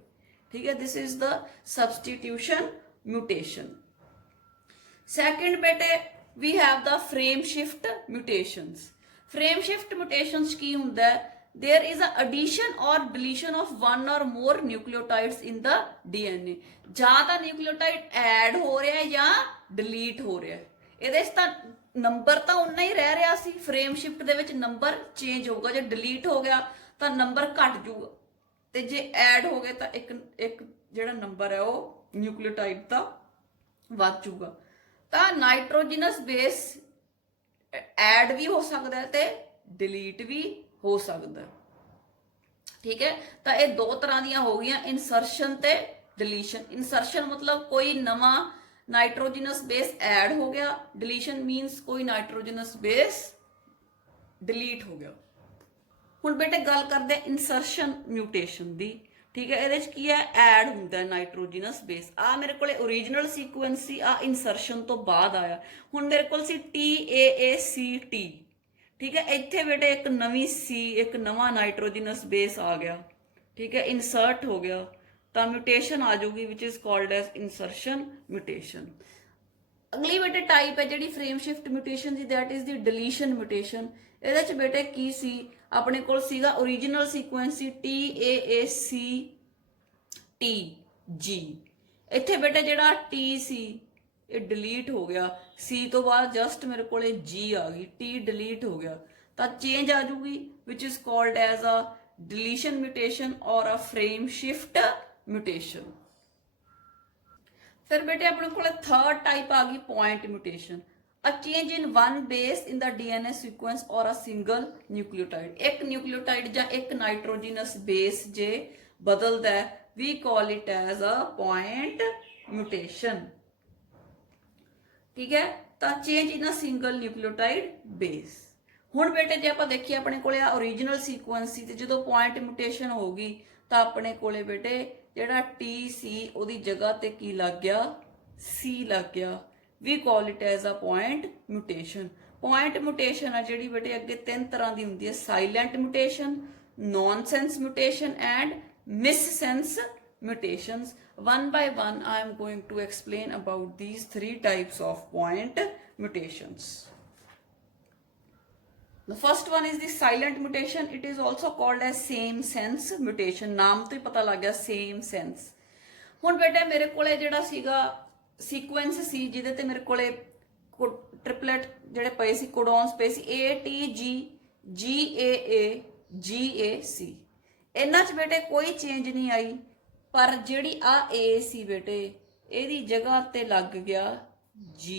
ਠੀਕ ਹੈ, this is the substitution mutation. Second ਬੇਟੇ we have the frame shift mutations. Frame shift mutations ਕੀ ਹੁੰਦਾ ਹੈ? There is a addition or deletion of one or more nucleotides in the DNA. ਜਾਂ ਤਾਂ ਨਿਊਕਲੀਓਟਾਈਡ ਐਡ ਹੋ ਰਿਹਾ ਜਾਂ ਡਿਲੀਟ ਹੋ ਰਿਹਾ। ਇਹਦੇ 'ਚ ਤਾਂ ਨੰਬਰ ਤਾਂ ਉਨਾ ਹੀ ਰਹਿ ਰਿਹਾ ਸੀ। ਫਰੇਮ ਸ਼ਿਫਟ ਦੇ ਵਿੱਚ ਨੰਬਰ ਚੇਂਜ ਹੋਊਗਾ। ਜੇ ਡਿਲੀਟ ਹੋ ਗਿਆ ਤਾਂ ਨੰਬਰ ਘਟ ਜਾਊਗਾ ਤੇ ਜੇ ਐਡ ਹੋ ਗਿਆ ਤਾਂ ਇੱਕ ਜਿਹੜਾ ਨੰਬਰ ਹੈ ਉਹ ਨਿਊਕਲੀਓਟਾਈਡ ਦਾ ਵੱਧ ਜਾਊਗਾ। ਤਾਂ ਨਾਈਟ੍ਰੋਜਨਸ ਬੇਸ ਐਡ ਵੀ ਹੋ ਸਕਦਾ ਹੈ ਤੇ ਡਿਲੀਟ ਵੀ ਹੋ ਸਕਦਾ। ਠੀਕ ਹੈ, ਤਾਂ ਇਹ ਦੋ ਤਰ੍ਹਾਂ ਦੀਆਂ ਹੋ ਗਈਆਂ, ਇਨਸਰਸ਼ਨ ਤੇ ਡਿਲੀਸ਼ਨ। ਇਨਸਰਸ਼ਨ ਮਤਲਬ ਕੋਈ ਨਵਾਂ ਨਾਈਟ੍ਰੋਜਨਸ ਬੇਸ ਐਡ ਹੋ ਗਿਆ, ਡਿਲੀਸ਼ਨ ਮੀਨਸ ਕੋਈ ਨਾਈਟ੍ਰੋਜਨਸ ਬੇਸ ਡਿਲੀਟ ਹੋ ਗਿਆ। ਹੁਣ ਬੇਟੇ ਗੱਲ ਕਰਦੇ ਆ ਇਨਸਰਸ਼ਨ ਮਿਊਟੇਸ਼ਨ ਦੀ। ਠੀਕ ਹੈ, ਇਹਦੇ 'ਚ ਕੀ ਹੈ? ਐਡ ਹੁੰਦਾ ਨਾਈਟ੍ਰੋਜਨਸ ਬੇਸ। ਆ ਮੇਰੇ ਕੋਲੇ ਓਰੀਜਨਲ ਸੀਕੁਐਂਸ ਸੀ, ਆ ਇਨਸਰਸ਼ਨ ਤੋਂ ਬਾਅਦ ਆਇਆ। ਹੁਣ ਮੇਰੇ ਕੋਲ ਸੀ TAACT। ਠੀਕ ਹੈ, ਇੱਥੇ ਬੇਟੇ ਇੱਕ ਨਵੀਂ ਇੱਕ ਨਵਾਂ ਨਾਈਟ੍ਰੋਜਨਸ ਬੇਸ ਆ ਗਿਆ। ਠੀਕ ਹੈ, ਇਨਸਰਟ ਹੋ ਗਿਆ ਤਾਂ ਮਿਊਟੇਸ਼ਨ ਆ ਜਾਊਗੀ ਵਿਚ ਇਜ਼ ਕਾਲਡ ਐਜ਼ ਇਨਸਰਸ਼ਨ ਮਿਊਟੇਸ਼ਨ। ਅਗਲੀ ਬੇਟੇ ਟਾਈਪ ਹੈ ਜਿਹੜੀ frame shift mutation the, that is the deletion mutation. ਇਹਦੇ 'ਚ ਬੇਟੇ ਕੀ ਸੀ? ਆਪਣੇ ਕੋਲ ਸੀਗਾ ਓਰੀਜਨਲ ਸੀਕੁਐਂਸ ਸੀ TAACTG। ਇੱਥੇ ਬੇਟੇ ਜਿਹੜਾ T ਸੀ ਇਹ ਡਿਲੀਟ ਹੋ ਗਿਆ, C ਤੋਂ ਬਾਅਦ ਜਸਟ ਮੇਰੇ ਕੋਲੇ G ਆ ਗਈ, T ਡਿਲੀਟ ਹੋ ਗਿਆ ਤਾਂ ਚੇਂਜ ਆ ਜੂਗੀ ਵਿਚ is called as a deletion mutation or a frame shift mutation। ਫਿਰ ਬੇਟੇ ਆਪਣੇ ਕੋਲੇ ਥਰਡ ਟਾਈਪ ਆ ਗਈ point mutation। A change in one base in the DNA sequence or a single nucleotide। ਇੱਕ ਨਿਊਕਲੀਓਟਾਈਡ ਜਾਂ ਇੱਕ ਨਾਈਟ੍ਰੋਜਨਸ ਬੇਸ ਜੇ ਬਦਲਦਾ ਹੈ, we call it as a point mutation। ਠੀਕ ਹੈ, ਤਾਂ change in a single nucleotide base। ਹੁਣ ਬੇਟੇ ਜੇ ਆਪਾਂ ਦੇਖੀਏ ਆਪਣੇ ਕੋਲੇ ਆ ਓਰੀਜਨਲ ਸੀਕੁਐਂਸ ਸੀ ਤੇ ਜਦੋਂ ਪੁਆਇੰਟ ਮਿਊਟੇਸ਼ਨ ਹੋ ਗਈ ਤਾਂ ਆਪਣੇ ਕੋਲੇ ਬੇਟੇ ਜਿਹੜਾ T ਸੀ ਉਹਦੀ ਜਗ੍ਹਾ ਤੇ ਕੀ ਲੱਗ ਗਿਆ? C ਲੱਗ ਗਿਆ। We call it as a point mutation. Point mutation ਆ ਜਿਹੜੀ ਬੇਟੇ ਅੱਗੇ 3 ਤਰ੍ਹਾਂ ਦੀ ਹੁੰਦੀ ਹੈ, silent mutation, nonsense mutation and missense mutations। One by one I am going to explain about these 3 types of point mutations। The first one is the silent mutation। It is also called as same sense mutation। ਨਾਮ ਤੋਂ ਹੀ ਪਤਾ ਲੱਗ ਗਿਆ same sense। ਹੁਣ ਬੇਟੇ ਮੇਰੇ ਕੋਲੇ ਜਿਹੜਾ ਸੀਗਾ ਸੀਕੁਐਂਸ ਸੀ ਜਿਹਦੇ ਤੇ ਮੇਰੇ ਕੋਲੇ ਟ੍ਰਿਪਲੇਟ ਜਿਹੜੇ ਪਏ ਸੀ, ਕੋਡੋਨਸ ਪਏ ਸੀ ATG GAA GAC। ਇਹਨਾਂ 'ਚ ਬੇਟੇ ਕੋਈ ਚੇਂਜ ਨਹੀਂ ਆਈ, ਪਰ ਜਿਹੜੀ ਆ A ਸੀ ਬੇਟੇ ਇਹਦੀ ਜਗ੍ਹਾ ਤੇ ਲੱਗ ਗਿਆ G।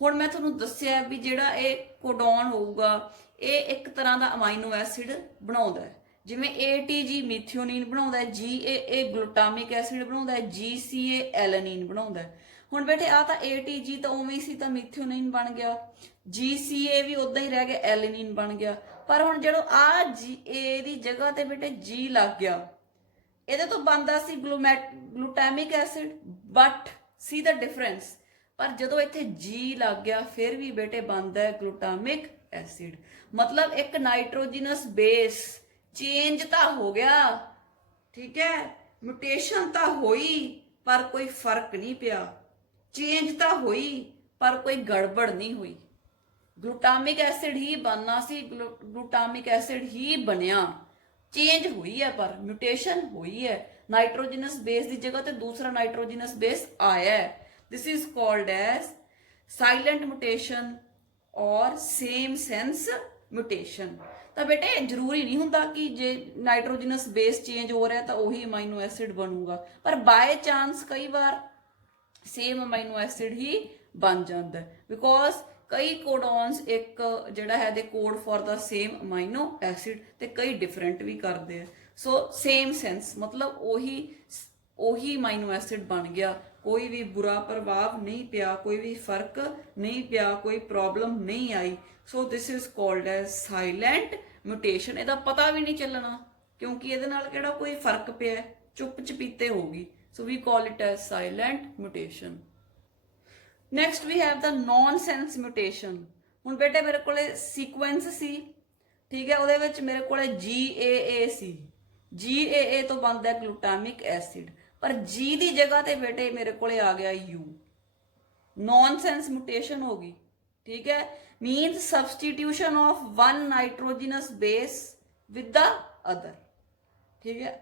ਹੁਣ ਮੈਂ ਤੁਹਾਨੂੰ ਦੱਸਿਆ ਵੀ ਜਿਹੜਾ ਇਹ ਕੋਡੋਨ ਹੋਊਗਾ ਇਹ ਇੱਕ ਤਰ੍ਹਾਂ ਦਾ ਅਮਾਈਨੋ ਐਸਿਡ ਬਣਾਉਂਦਾ ਹੈ। ਜਿਵੇਂ ATG ਮਿਥਿਓਨੀਨ ਬਣਾਉਂਦਾ ਹੈ, GAA ਗਲੂਟਾਮਿਕ ਐਸਿਡ ਬਣਾਉਂਦਾ ਹੈ, GCA ਐਲੈਨਿਨ ਬਣਾਉਂਦਾ ਹੈ। ਹੁਣ ਬੇਟੇ ਆ ਤਾਂ ATG ਤਾਂ ਉਵੇਂ ਹੀ ਸੀ ਤਾਂ ਮਿਥਿਓਨੀਨ ਬਣ ਗਿਆ, GCA ਵੀ ਉਦਾਂ ਹੀ ਰਹਿ ਗਿਆ, ਐਲੈਨਿਨ ਬਣ ਗਿਆ। ਪਰ ਹੁਣ ਜਦੋਂ ਆ A ਦੀ ਜਗ੍ਹਾ ਤੇ ਬੇਟੇ G ਲੱਗ ਗਿਆ, ਇਹਦੇ ਤੋਂ ਬਣਦਾ ਸੀ ਗਲੂਟਾਮਿਕ ਐਸਿਡ, ਬਟ ਸੀ ਦਾ ਡਿਫਰੈਂਸ। ਪਰ ਜਦੋਂ ਇੱਥੇ G ਲੱਗ ਗਿਆ ਫਿਰ ਵੀ ਬੇਟੇ ਬਣਦਾ ਹੈ ਗਲੂਟਾਮਿਕ ਐਸਿਡ। ਮਤਲਬ ਇੱਕ ਨਾਈਟ੍ਰੋਜਨਸ ਬੇਸ ਚੇਂਜ ਤਾਂ ਹੋ ਗਿਆ, ਠੀਕ ਹੈ, म्यूटेशन तो होई पर कोई फर्क नहीं पिया, चेंज तो हुई पर कोई गड़बड़ नहीं हुई। ग्लूटामिक एसिड ही बनना सी, ग्लूटामिक एसिड ही बनया, चेंज हुई है पर म्यूटेशन हुई है। नाइट्रोजनस बेस की जगह ते दूसरा नाइट्रोजनस बेस आया है। This is called as silent mutation और सेम सेंस म्यूटेशन। तो बेटे जरूरी नहीं होंदा कि जे नाइट्रोजनस बेस चेंज हो रहा है तो वही अमाइनो एसिड बनूगा, पर बाय चांस कई बार सेम अमाइनो एसिड ही बन जाता है, बिकॉज कई कोडॉन्स एक जिहड़ा है they code for the same amino acid ते कई डिफरेंट भी करते हैं। सो सेम सेंस मतलब ओही अमाइनो एसिड बन गया, कोई भी बुरा प्रभाव नहीं पिया, कोई भी फर्क नहीं पिया, कोई प्रॉब्लम नहीं आई। So this is called as silent mutation. ਇਹਦਾ पता भी नहीं चलना क्योंकि ਇਹਦੇ ਨਾਲ ਕਿਹੜਾ कोई फर्क ਪਿਆ, चुप चपीते होगी। So we call it as silent mutation. Next we have the nonsense mutation. ਹੁਣ ਬੇਟੇ ਮੇਰੇ ਕੋਲੇ सीक्वेंस सी, ठीक है, ਉਹਦੇ ਵਿੱਚ ਮੇਰੇ ਕੋਲੇ GAA ਸੀ, GAA ਤੋਂ ਬਣਦਾ ग्लूटामिक एसिड, पर G ਦੀ जगह ਤੇ ਬੇਟੇ ਮੇਰੇ ਕੋਲੇ आ गया U, nonsense mutation होगी, ठीक है, means substitution of one nitrogenous base with the other, ठीक है,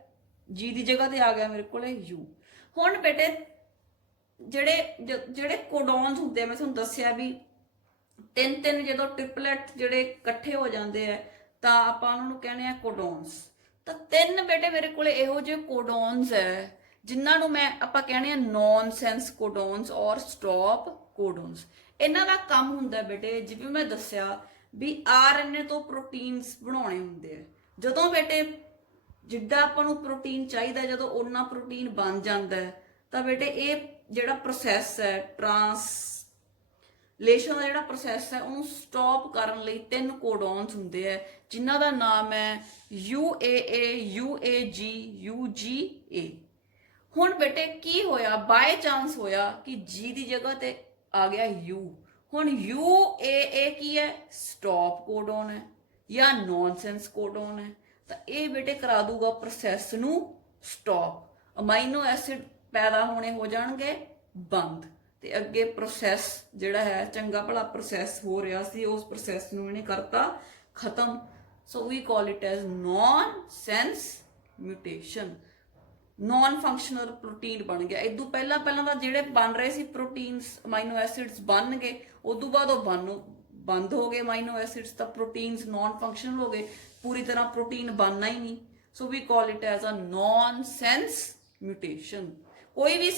G ਦੀ जगह ਤੇ आ गया ਮੇਰੇ ਕੋਲੇ U। ਹੁਣ ਬੇਟੇ ਜਿਹੜੇ ਕੋਡੋਨਸ ਹੁੰਦੇ ਆ, ਮੈਂ ਤੁਹਾਨੂੰ ਦੱਸਿਆ ਵੀ ਤਿੰਨ ਜਦੋਂ ਟ੍ਰਿਪਲੇਟ ਜਿਹੜੇ ਇਕੱਠੇ ਹੋ ਜਾਂਦੇ ਆ ਤਾਂ ਆਪਾਂ ਉਹਨਾਂ ਨੂੰ ਕਹਿੰਦੇ ਆ ਕੋਡੋਨਸ। ਤਾਂ ਤਿੰਨ ਬੇਟੇ ਮੇਰੇ ਕੋਲੇ ਇਹੋ ਜਿਹੇ ਕੋਡੋਨਸ ਹੈ ਜਿਨ੍ਹਾਂ ਨੂੰ ਮੈਂ ਆਪਾਂ ਕਹਿੰਦੇ ਆ ਨੌਨਸੈਂਸ ਕੋਡੋਨਸ ਔਰ ਸਟਾਪ ਕੋਡੋਨਸ। ਇਹਨਾਂ ਦਾ ਕੰਮ ਹੁੰਦਾ ਬੇਟੇ ਜਿਵੇਂ ਮੈਂ ਦੱਸਿਆ ਵੀ RNA ਤੋਂ ਪ੍ਰੋਟੀਨਸ ਬਣਾਉਣੇ ਹੁੰਦੇ ਆ। ਜਦੋਂ ਬੇਟੇ ਜਿੱਦਾਂ ਆਪਾਂ ਨੂੰ ਪ੍ਰੋਟੀਨ ਚਾਹੀਦਾ, ਜਦੋਂ ਉਹਨਾਂ ਪ੍ਰੋਟੀਨ ਬਣ ਜਾਂਦਾ ਹੈ ਤਾਂ ਬੇਟੇ ਇਹ ਜਿਹੜਾ ਪ੍ਰੋਸੈਸ ਹੈ ਟ੍ਰਾਂਸਲੇਸ਼ਨ ਦਾ ਜਿਹੜਾ ਪ੍ਰੋਸੈਸ ਹੈ ਉਹਨੂੰ ਸਟਾਪ ਕਰਨ ਲਈ ਤਿੰਨ ਕੋਡੋਨਸ ਹੁੰਦੇ ਆ ਜਿਨ੍ਹਾਂ ਦਾ ਨਾਮ ਹੈ UAA, UAG, UGA। ਹੁਣ ਬੇਟੇ ਕੀ ਹੋਇਆ, ਬਾਏ ਚਾਂਸ ਹੋਇਆ ਕਿ G ਦੀ ਜਗ੍ਹਾ ਤੇ ਆ ਗਿਆ U। ਹੁਣ UAA ਕੀ ਹੈ, ਸਟਾਪ ਕੋਡੋਨ ਹੈ ਜਾਂ ਨੌਨਸੈਂਸ ਕੋਡੋਨ ਹੈ। ਤਾਂ ਇਹ ਬੇਟੇ ਕਰਾ ਦੂਗਾ ਪ੍ਰੋਸੈਸ ਨੂੰ ਸਟਾਪ, ਅਮਾਈਨੋ ਐਸਿਡ ਪੈਦਾ ਹੋਣੇ ਹੋ ਜਾਣਗੇ ਬੰਦ ਤੇ ਅੱਗੇ ਪ੍ਰੋਸੈਸ ਜਿਹੜਾ ਹੈ ਚੰਗਾ ਭਲਾ ਪ੍ਰੋਸੈਸ ਹੋ ਰਿਹਾ ਸੀ ਉਸ ਪ੍ਰੋਸੈਸ ਨੂੰ ਇਹਨੇ ਕਰਤਾ ਖਤਮ। So we call it as nonsense mutation. Non functional protein ਬਣ ਗਿਆ। ਇਦੋਂ ਪਹਿਲਾਂ ਤਾਂ ਜਿਹੜੇ ਬਣ ਰਹੇ ਸੀ ਪ੍ਰੋਟੀਨਸ ਅਮਾਈਨੋ ਐਸਿਡਸ ਬਣ ਗਏ, ਉਦੋਂ ਬਾਅਦ ਉਹ ਬੰਦ ਹੋ ਗਏ ਅਮਾਈਨੋ ਐਸਿਡਸ, ਤਾਂ ਪ੍ਰੋਟੀਨਸ ਨੌਨ ਫੰਕਸ਼ਨਲ ਹੋ ਗਏ, पूरी तरह प्रोटीन बनना ही नहीं। So we call it as a nonsense mutation. कोई भी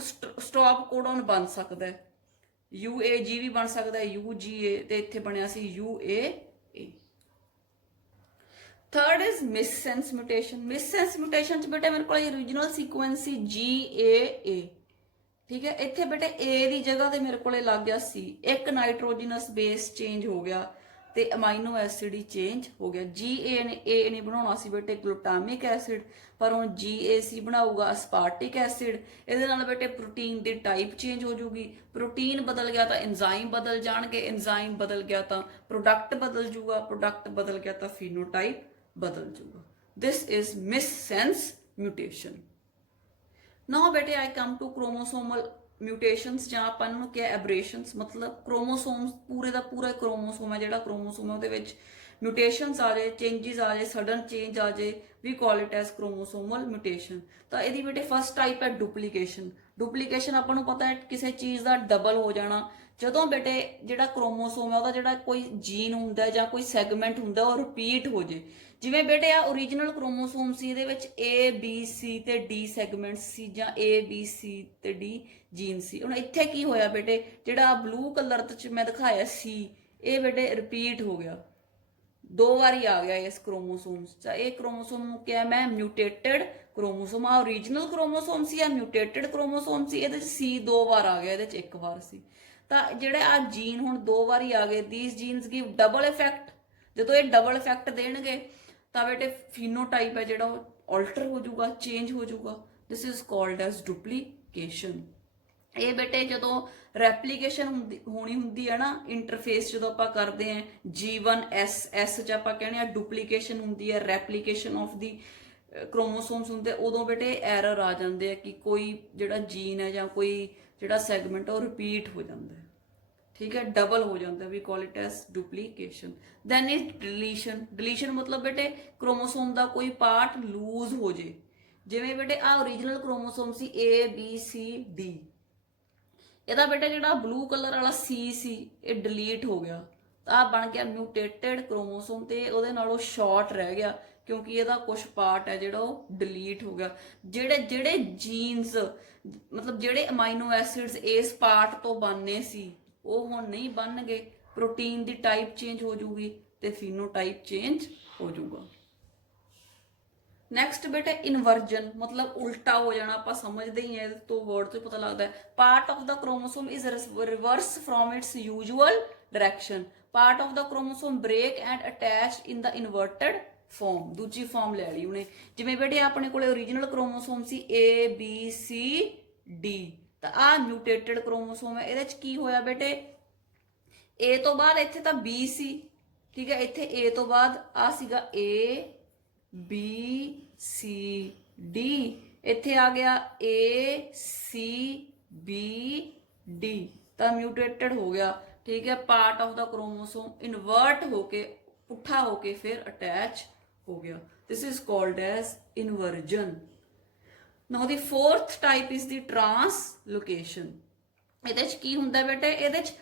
स्टॉप कोडोन बन सकता है, UAG भी बन सकता है, UGA ते इत्थे बनया सी UAA। Third is missense mutation. Missense mutation च बेटे मेरे को ओरिजिनल सीक्वेंस सी GAA, ठीक है, इत्थे बेटे A की जगह ते मेरे को लग गया C, एक नाइट्रोजनस बेस चेंज हो गया ਤੇ ਅਮਾਈਨੋ ਐਸਿਡ ਹੀ ਚੇਂਜ ਹੋ ਗਿਆ। GAA ਨੇ ਬਣਾਉਣਾ ਸੀ ਬੇਟੇ ਗਲੂਟਾਮਿਕ ਐਸਿਡ, ਪਰ ਹੁਣ GAC ਬਣਾਊਗਾ ਅਸਪਾਰਟਿਕ ਐਸਿਡ। ਇਹਦੇ ਨਾਲ ਬੇਟੇ ਪ੍ਰੋਟੀਨ ਦੀ ਟਾਈਪ ਚੇਂਜ ਹੋ ਜੂਗੀ, ਪ੍ਰੋਟੀਨ ਬਦਲ ਗਿਆ ਤਾਂ ਐਂਜ਼ਾਈਮ ਬਦਲ ਜਾਣਗੇ, ਐਂਜ਼ਾਈਮ ਬਦਲ ਗਿਆ ਤਾਂ ਪ੍ਰੋਡਕਟ ਬਦਲ ਜੂਗਾ, ਪ੍ਰੋਡਕਟ ਬਦਲ ਗਿਆ ਤਾਂ ਫੀਨੋਟਾਈਪ ਬਦਲ ਜੂਗਾ। This is missense mutation. Now बेटे I come to chromosomal mutations ਜਾਂ ਆਪਾਂ ਇਹਨਾਂ ਨੂੰ ਕਿਹਾ ਐਬਰੇਸ਼ਨਸ, ਮਤਲਬ ਕ੍ਰੋਮੋਸੋਮਸ ਪੂਰੇ ਦਾ ਪੂਰਾ ਕ੍ਰੋਮੋਸੋਮ ਹੈ ਜਿਹੜਾ ਕ੍ਰੋਮੋਸੋਮ ਹੈ ਉਹਦੇ ਵਿੱਚ म्यूटेशनस आ जाए, चेंजेस आ जाए, सडन चेंज आ जाए, we call it as chromosomal mutation. ਤਾਂ ਇਹਦੀ ਬੇਟੇ ਫਸਟ ਟਾਈਪ ਹੈ ਡੁਪਲੀਕੇਸ਼ਨ। ਡੁਪਲੀਕੇਸ਼ਨ ਆਪਾਂ ਨੂੰ ਪਤਾ ਹੈ ਕਿਸੇ ਚੀਜ਼ ਦਾ ਡਬਲ ਹੋ ਜਾਣਾ। ਜਦੋਂ ਬੇਟੇ ਜਿਹੜਾ ਕ੍ਰੋਮੋਸੋਮ ਹੈ ਉਹਦਾ ਜਿਹੜਾ ਕੋਈ ਜੀਨ ਹੁੰਦਾ ਜਾਂ ਕੋਈ ਸੈਗਮੈਂਟ ਹੁੰਦਾ ਉਹ ਰਿਪੀਟ ਹੋ ਜੇ। ਜਿਵੇਂ ਬੇਟੇ ਆ ਓਰੀਜਨਲ ਕ੍ਰੋਮੋਸੋਮ ਸੀ, ਇਹਦੇ ਵਿੱਚ A B C ਤੇ D ਸੈਗਮੈਂਟਸ ਸੀ ਜਾਂ A B C ਤੇ D ਜੀਨ ਸੀ। ਹੁਣ ਇੱਥੇ ਕੀ ਹੋਇਆ ਬੇਟੇ, ਜਿਹੜਾ ਬਲੂ ਕਲਰ ਚ ਮੈਂ ਦਿਖਾਇਆ ਸੀ ਇਹ ਬੇਟੇ ਰਿਪੀਟ ਹੋ ਗਿਆ, दो बारी आ गया इस क्रोमोसोम। ये क्रोमोसोम क्या मैं म्यूटेटेड क्रोमोसोम, आ ओरिजिनल क्रोमोसोम सी या म्यूटेटेड क्रोमोसोम सी, ये सी दो बार आ गया, ये एक बार सी। तो जेडे आ जीन हुण दो बारी आ गए, these genes give double effect. जो ये डबल इफेक्ट देणगे तो बेटे फिनोटाइप है जो ऑल्टर हो जाऊगा, चेंज हो जाऊगा। This is called as duplication. ਇਹ ਬੇਟੇ ਜਦੋਂ ਰੈਪਲੀਕੇਸ਼ਨ ਹੋਣੀ ਹੁੰਦੀ ਹੈ ਨਾ ਇੰਟਰਫੇਸ, ਜਦੋਂ ਆਪਾਂ ਕਰਦੇ ਹਾਂ G1S ਚ ਆਪਾਂ ਕਹਿੰਦੇ ਆ ਡੁਪਲੀਕੇਸ਼ਨ ਹੁੰਦੀ ਹੈ, ਰੈਪਲੀਕੇਸ਼ਨ ਆਫ ਦੀ ਕ੍ਰੋਮੋਸੋਮਸ ਹੁੰਦੇ ਉਦੋਂ ਬੇਟੇ ਐਰਰ ਆ ਜਾਂਦੇ ਆ ਕਿ ਕੋਈ ਜਿਹੜਾ ਜੀਨ ਹੈ ਜਾਂ ਕੋਈ ਜਿਹੜਾ ਸੈਗਮੈਂਟ ਉਹ ਰਿਪੀਟ ਹੋ ਜਾਂਦਾ ਹੈ, ਠੀਕ ਹੈ, ਡਬਲ ਹੋ ਜਾਂਦਾ, we call it as duplication. Then is deletion. Deletion ਮਤਲਬ ਬੇਟੇ ਕ੍ਰੋਮੋਸੋਮ ਦਾ ਕੋਈ ਪਾਰਟ ਲੂਜ਼ ਹੋ ਜੇ, ਜਿਵੇਂ ਬੇਟੇ ਆ ਓਰੀਜਨਲ ਕ੍ਰੋਮੋਸੋਮ ਸੀ ABCD, ਇਹਦਾ ਬੇਟਾ ਜਿਹੜਾ ਬਲੂ ਕਲਰ ਵਾਲਾ C ਸੀ ਇਹ ਡਿਲੀਟ ਹੋ ਗਿਆ, ਤਾਂ ਆ ਬਣ ਗਿਆ ਮਿਊਟੇਟਡ ਕ੍ਰੋਮੋਸੋਮ, ਤੇ ਉਹਦੇ ਨਾਲੋਂ ਸ਼ਾਰਟ ਰਹਿ ਗਿਆ ਕਿਉਂਕਿ ਇਹਦਾ ਕੁਝ ਪਾਰਟ ਹੈ ਜਿਹੜਾ ਉਹ ਡਿਲੀਟ ਹੋ ਗਿਆ। ਜਿਹੜੇ ਜਿਹੜੇ ਜੀਨਸ ਮਤਲਬ ਜਿਹੜੇ ਅਮਾਈਨੋ ਐਸਿਡਸ ਇਸ ਪਾਰਟ ਤੋਂ ਬਣਨੇ ਸੀ ਉਹ ਹੁਣ ਨਹੀਂ ਬਣਨਗੇ, ਪ੍ਰੋਟੀਨ ਦੀ ਟਾਈਪ ਚੇਂਜ ਹੋ ਜੂਗੀ ਤੇ ਫੀਨੋਟਾਈਪ ਚੇਂਜ ਹੋ ਜਾਊਗਾ। ਨੈਕਸਟ ਬੇਟਾ ਇਨਵਰਜਨ ਮਤਲਬ ਉਲਟਾ ਹੋ ਜਾਣਾ, ਆਪਾਂ ਸਮਝਦੇ ਹੀ ਹਾਂ, ਇਹਦੇ ਤੋਂ ਵਰਡ ਤੋਂ ਪਤਾ ਲੱਗਦਾ ਹੈ। Part of the chromosome is reverse from its usual direction, part of the chromosome break and attached in the inverted form, ਦੂਜੀ ਫਾਰਮ ਲੈ ਲਈ ਉਹਨੇ। ਜਿਵੇਂ ਬੇਟੇ ਆਪਣੇ ਕੋਲੇ ਓਰੀਜਨਲ ਕ੍ਰੋਮੋਸੋਮ ਸੀ ABCD, ਤਾਂ ਆ ਮਿਊਟੇਟਡ ਕ੍ਰੋਮੋਸੋਮ ਹੈ, ਇਹਦੇ ਚ ਕੀ ਹੋਇਆ ਬੇਟੇ A ਤੋਂ ਬਾਅਦ ਇੱਥੇ ਤਾਂ B ਸੀ, ਠੀਕ ਹੈ, ਇੱਥੇ A ਤੋਂ ਬਾਅਦ ਆ ਸੀਗਾ ABCD, ਇੱਥੇ ਆ ਗਿਆ ACBD, ਤਾਂ ਮਿਊਟੇਟਡ ਹੋ ਗਿਆ, ਠੀਕ ਹੈ। Part of the chromosome invert ਹੋ ਕੇ ਪੁੱਠਾ ਹੋ ਕੇ ਫਿਰ ਅਟੈਚ ਹੋ ਗਿਆ, ਦਿਸ is called as ਇਨਵਰਜਨ। Now the fourth type is the ਟ੍ਰਾਂਸਲੋਕੇਸ਼ਨ। ਇਹਦੇ ਚ ਕੀ ਹੁੰਦਾ ਬੇਟੇ, ਇਹਦੇ ਚ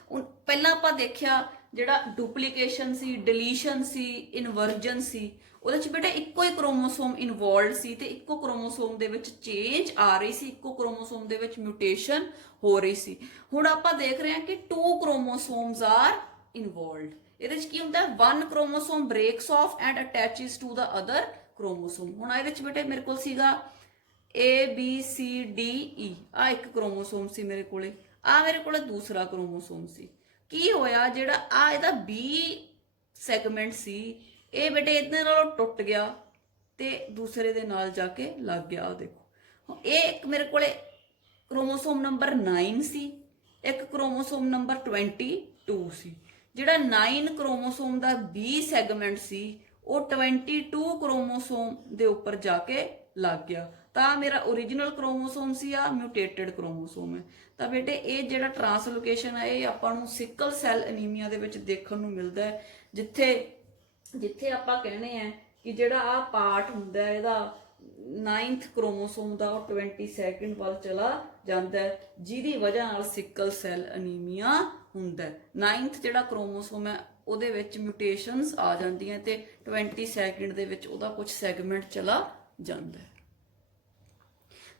ਪਹਿਲਾਂ ਆਪਾਂ ਦੇਖਿਆ ਜਿਹੜਾ ਡੁਪਲੀਕੇਸ਼ਨ ਸੀ, ਡਿਲੀਸ਼ਨ ਸੀ, ਇਨਵਰਜਨ ਸੀ, ਉਹਦੇ ਚ ਬੇਟਾ ਇੱਕੋ ਹੀ ਕ੍ਰੋਮੋਸੋਮ ਇਨਵੋਲਵਡ ਸੀ ਤੇ ਇੱਕੋ ਕ੍ਰੋਮੋਸੋਮ ਦੇ ਵਿੱਚ ਚੇਂਜ ਆ ਰਹੀ ਸੀ, ਇੱਕੋ ਕ੍ਰੋਮੋਸੋਮ ਦੇ ਵਿੱਚ ਮਿਊਟੇਸ਼ਨ ਹੋ ਰਹੀ ਸੀ। ਹੁਣ ਆਪਾਂ ਦੇਖ ਰਹੇ ਹਾਂ ਕਿ 2 ਕ੍ਰੋਮੋਸੋਮਸ ਆਰ ਇਨਵੋਲਵਡ। ਇਹਦੇ ਚ ਕੀ ਹੁੰਦਾ, 1 chromosome breaks off and attaches to the other chromosome. ਹੁਣ ਇਹਦੇ ਚ ਬੇਟੇ ਮੇਰੇ ਕੋਲ ਸੀਗਾ ABCDE, ਆ ਇੱਕ ਕ੍ਰੋਮੋਸੋਮ ਸੀ ਮੇਰੇ ਕੋਲੇ, ਆ ਮੇਰੇ ਕੋਲੇ ਦੂਸਰਾ ਕ੍ਰੋਮੋਸੋਮ ਸੀ। ਕੀ ਹੋਇਆ, ਜਿਹੜਾ ਆ ਇਹਦਾ B ਸੈਗਮੈਂਟ ਸੀ ਇਹ ਬੇਟੇ ਇਹਦੇ ਨਾਲੋਂ ਟੁੱਟ ਗਿਆ ਤੇ ਦੂਸਰੇ ਦੇ ਨਾਲ ਜਾ ਕੇ ਲੱਗ ਗਿਆ। ਆ ਦੇਖੋ, ਇਹ ਇੱਕ ਮੇਰੇ ਕੋਲੇ ਕ੍ਰੋਮੋਸੋਮ ਨੰਬਰ 9 ਸੀ, ਇੱਕ ਕ੍ਰੋਮੋਸੋਮ ਨੰਬਰ 22 ਸੀ। ਜਿਹੜਾ 9 ਕ੍ਰੋਮੋਸੋਮ ਦਾ B ਸੈਗਮੈਂਟ ਸੀ ਉਹ 22 ਕ੍ਰੋਮੋਸੋਮ ਦੇ ਉੱਪਰ ਜਾ ਕੇ ਲੱਗ ਗਿਆ, ਤਾਂ ਮੇਰਾ ਓਰੀਜਨਲ ਕ੍ਰੋਮੋਸੋਮ ਸੀ ਆ ਮਿਊਟੇਟਡ ਕ੍ਰੋਮੋਸੋਮ ਹੈ। ਤਾਂ ਬੇਟੇ ਇਹ ਜਿਹੜਾ ਟ੍ਰਾਂਸਲੋਕੇਸ਼ਨ ਹੈ ਇਹ ਆਪਾਂ ਨੂੰ ਸਿਕਲ ਸੈੱਲ ਅਨੀਮੀਆ ਦੇ ਵਿੱਚ ਦੇਖਣ ਨੂੰ ਮਿਲਦਾ ਹੈ, ਜਿੱਥੇ ਆਪਾਂ ਕਹਿੰਦੇ ਆ ਕਿ ਜਿਹੜਾ ਆ ਪਾਰਟ ਹੁੰਦਾ ਇਹਦਾ 9th ਕ੍ਰੋਮੋਸੋਮ ਦਾ ਉਹ 22nd ਵੱਲ ਚਲਾ ਜਾਂਦਾ ਹੈ, ਜਿਹਦੀ ਵਜ੍ਹਾ ਨਾਲ ਸਿਕਲ ਸੈੱਲ ਅਨੀਮੀਆ ਹੁੰਦਾ ਹੈ। 9th ਜਿਹੜਾ ਕ੍ਰੋਮੋਸੋਮ ਹੈ ਉਹਦੇ ਵਿੱਚ ਮਿਊਟੇਸ਼ਨਸ ਆ ਜਾਂਦੀਆਂ ਤੇ 22nd ਦੇ ਵਿੱਚ ਉਹਦਾ ਕੁਝ ਸੈਗਮੈਂਟ ਚਲਾ ਜਾਂਦਾ ਹੈ।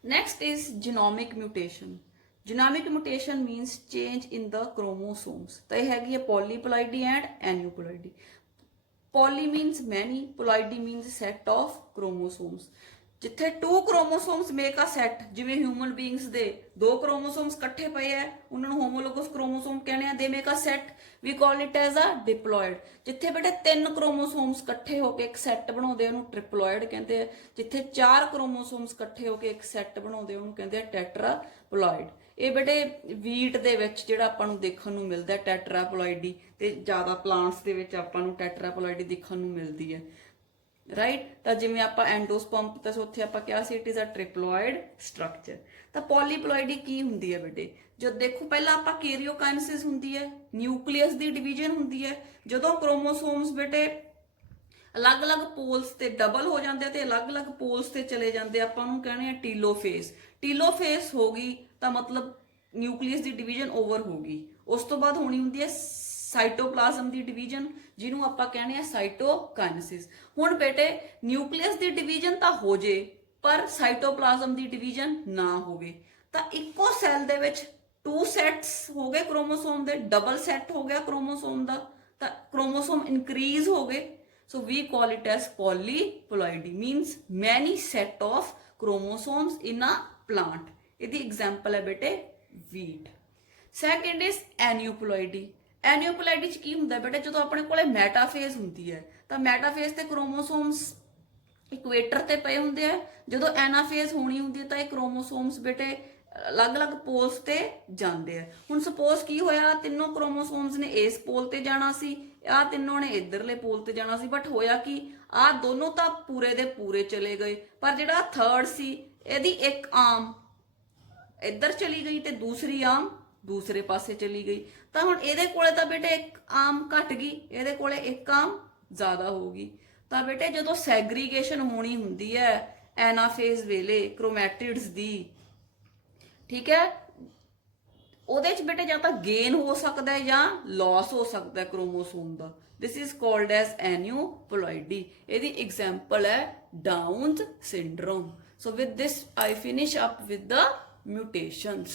Next is genomic mutation. Genomic mutation means change in the chromosomes. ਤਾਂ ਇਹ ਹੈਗੀ ਹੈ polyploidy and aneuploidy. Poly means many, ploidy means set of chromosomes. ਜਿੱਥੇ 2 chromosomes make a set, ਜਿਵੇਂ ਹਿਊਮਨ ਬੀਇੰਗਸ ਦੇ 2 chromosomes ਇਕੱਠੇ ਪਏ ਆ ਉਹਨਾਂ ਨੂੰ ਹੋਮੋਲੋਗਸ chromosome ਕਹਿੰਦੇ ਆ, they make a set, we call it as a diploid. ਜਿੱਥੇ ਬੇਟੇ 3 chromosomes ਇਕੱਠੇ ਹੋ ਕੇ ਇੱਕ ਸੈੱਟ ਬਣਾਉਂਦੇ ਉਹਨੂੰ ਟ੍ਰਿਪਲੋਇਡ ਕਹਿੰਦੇ ਆ, ਜਿੱਥੇ 4 chromosomes ਇਕੱਠੇ ਹੋ ਕੇ ਇੱਕ ਸੈੱਟ ਬਣਾਉਂਦੇ ਉਹਨੂੰ ਕਹਿੰਦੇ ਆ ਟੈਟਰਾਪਲੋਇਡ। ਇਹ ਬੇਟੇ ਵੀਟ ਦੇ ਵਿੱਚ ਜਿਹੜਾ ਆਪਾਂ ਨੂੰ ਦੇਖਣ ਨੂੰ ਮਿਲਦਾ ਟੈਟਰਾਪਲੋਇਡੀ, ਤੇ ਜ਼ਿਆਦਾ ਪਲਾਂਟਸ ਦੇ ਵਿੱਚ ਆਪਾਂ ਨੂੰ ਟੈਟਰਾਪਲੋਇਡੀ ਦੇਖਣ ਨੂੰ ਮਿਲਦੀ ਹੈ, ਰਾਈਟ। ਤਾਂ ਜਿਵੇਂ ਆਪਾਂ ਐਂਡੋਸਪਰਮ ਤਾਂ ਉੱਥੇ ਆਪਾਂ ਕਿਹਾ ਸੀ ਇਟ ਇਜ਼ ਅ ਟ੍ਰਿਪਲੋਇਡ ਸਟਰਕਚਰ। ਤਾਂ ਪੋਲੀਪਲੋਇਡੀ ਕੀ ਹੁੰਦੀ ਹੈ ਬੇਟੇ, ਜਦ ਦੇਖੋ ਪਹਿਲਾਂ ਆਪਾਂ ਕੈਰੀਓਕਾਈਨੇਸਿਸ ਹੁੰਦੀ ਹੈ, ਨਿਊਕਲੀਅਸ ਦੀ ਡਿਵੀਜ਼ਨ ਹੁੰਦੀ ਹੈ, ਜਦੋਂ ਕ੍ਰੋਮੋਸੋਮਸ ਬੇਟੇ ਅਲੱਗ-ਅਲੱਗ ਪੋਲਸ ਤੇ ਡਬਲ ਹੋ ਜਾਂਦੇ ਤੇ ਅਲੱਗ-ਅਲੱਗ ਪੋਲਸ ਤੇ ਚਲੇ ਜਾਂਦੇ, ਆਪਾਂ ਉਹਨੂੰ ਕਹਿੰਦੇ ਆ ਟੀਲੋਫੇਸ। ਟੀਲੋਫੇਸ ਹੋ ਗਈ ਤਾਂ ਮਤਲਬ ਨਿਊਕਲੀਅਸ ਦੀ ਡਿਵੀਜ਼ਨ ਓਵਰ ਹੋ ਗਈ, ਉਸ ਤੋਂ ਬਾਅਦ ਹੋਣੀ ਹੁੰਦੀ ਹੈ ਸਾਈਟੋਪਲਾਜ਼ਮ ਦੀ ਡਿਵੀਜ਼ਨ, ਜਿਹਨੂੰ ਆਪਾਂ ਕਹਿੰਦੇ ਆ ਸਾਈਟੋਕਾਈਨੇਸਿਸ। ਹੁਣ ਬੇਟੇ ਨਿਊਕਲੀਅਸ ਦੀ ਡਿਵੀਜ਼ਨ ਤਾਂ ਹੋ ਜੇ ਪਰ ਸਾਈਟੋਪਲਾਜ਼ਮ ਦੀ ਡਿਵੀਜ਼ਨ ਨਾ ਹੋਵੇ, ਤਾਂ ਇੱਕੋ ਸੈੱਲ ਦੇ ਵਿੱਚ 2 ਸੈਟਸ ਹੋ ਗਏ ਕ੍ਰੋਮੋਸੋਮ ਦੇ, ਡਬਲ ਸੈੱਟ ਹੋ ਗਿਆ ਕ੍ਰੋਮੋਸੋਮ ਦਾ, ਤਾਂ ਕ੍ਰੋਮੋਸੋਮ ਇਨਕਰੀਜ਼ ਹੋ ਗਏ। So we call it as polyploidy, means many set of chromosomes in a plant. ਇਹਦੀ example ਹੈ ਬੇਟੇ wheat. Second is aneuploidy. Aneuploidy ਚ ਕੀ ਹੁੰਦਾ ਬੇਟੇ, ਜਦੋਂ ਆਪਣੇ ਕੋਲੇ ਮੈਟਾਫੇਜ਼ ਹੁੰਦੀ ਹੈ ਤਾਂ ਮੈਟਾਫੇਜ਼ ਤੇ ਕ੍ਰੋਮੋਸੋਮਸ ਇਕੁਏਟਰ ਤੇ ਪਏ ਹੁੰਦੇ ਆ, ਜਦੋਂ ਐਨਾਫੇਜ਼ ਹੋਣੀ ਹੁੰਦੀ ਹੈ ਤਾਂ ਇਹ ਕ੍ਰੋਮੋਸੋਮਸ ਬੇਟੇ ਅਲੱਗ-ਅਲੱਗ ਪੋਲਸ ਤੇ ਜਾਂਦੇ ਆ। ਹੁਣ ਸਪੋਜ਼ ਕੀ ਹੋਇਆ, ਤਿੰਨੋਂ ਕ੍ਰੋਮੋਸੋਮਸ ਨੇ ਇਸ ਪੋਲ ਤੇ ਜਾਣਾ ਸੀ, ਆ ਤਿੰਨੋਂ ਨੇ ਇਧਰਲੇ ਪੋਲ ਤੇ ਜਾਣਾ ਸੀ, ਬਟ ਹੋਇਆ ਕਿ ਆ ਦੋਨੋਂ ਤਾਂ ਪੂਰੇ ਦੇ ਪੂਰੇ ਚਲੇ ਗਏ, ਪਰ ਜਿਹੜਾ ਥਰਡ ਸੀ ਇਹਦੀ ਇੱਕ ਆਰਮ ਇੱਧਰ ਚਲੀ ਗਈ ਤੇ ਦੂਸਰੀ ਆਰਮ ਦੂਸਰੇ ਪਾਸੇ ਚਲੀ ਗਈ। ਤਾਂ ਹੁਣ ਇਹਦੇ ਕੋਲੇ ਤਾਂ ਬੇਟੇ ਇੱਕ ਆਰਮ ਘਟ ਗਈ, ਇਹਦੇ ਕੋਲੇ ਇੱਕ ਆਰਮ ਜ਼ਿਆਦਾ ਹੋਊਗੀ। ਤਾਂ ਬੇਟੇ ਜਦੋਂ ਸੈਗਰੀਗੇਸ਼ਨ ਹੋਣੀ ਹੁੰਦੀ ਹੈ ਐਨਾਫੇਜ਼ ਵੇਲੇ ਕ੍ਰੋਮੈਟਿਡਸ ਦੀ, ਠੀਕ ਹੈ, ਉਹਦੇ ਚ ਬੇਟੇ ਜਾਂ ਤਾਂ ਗੇਨ ਹੋ ਸਕਦਾ ਹੈ ਜਾਂ ਲਾਸ ਹੋ ਸਕਦਾ ਹੈ ਕ੍ਰੋਮੋਸੋਮ ਦਾ। This is called as aneuploidy. ਇਹਦੀ ਐਗਜ਼ਾਮਪਲ ਹੈ Down's syndrome। So with this I finish up with the mutations.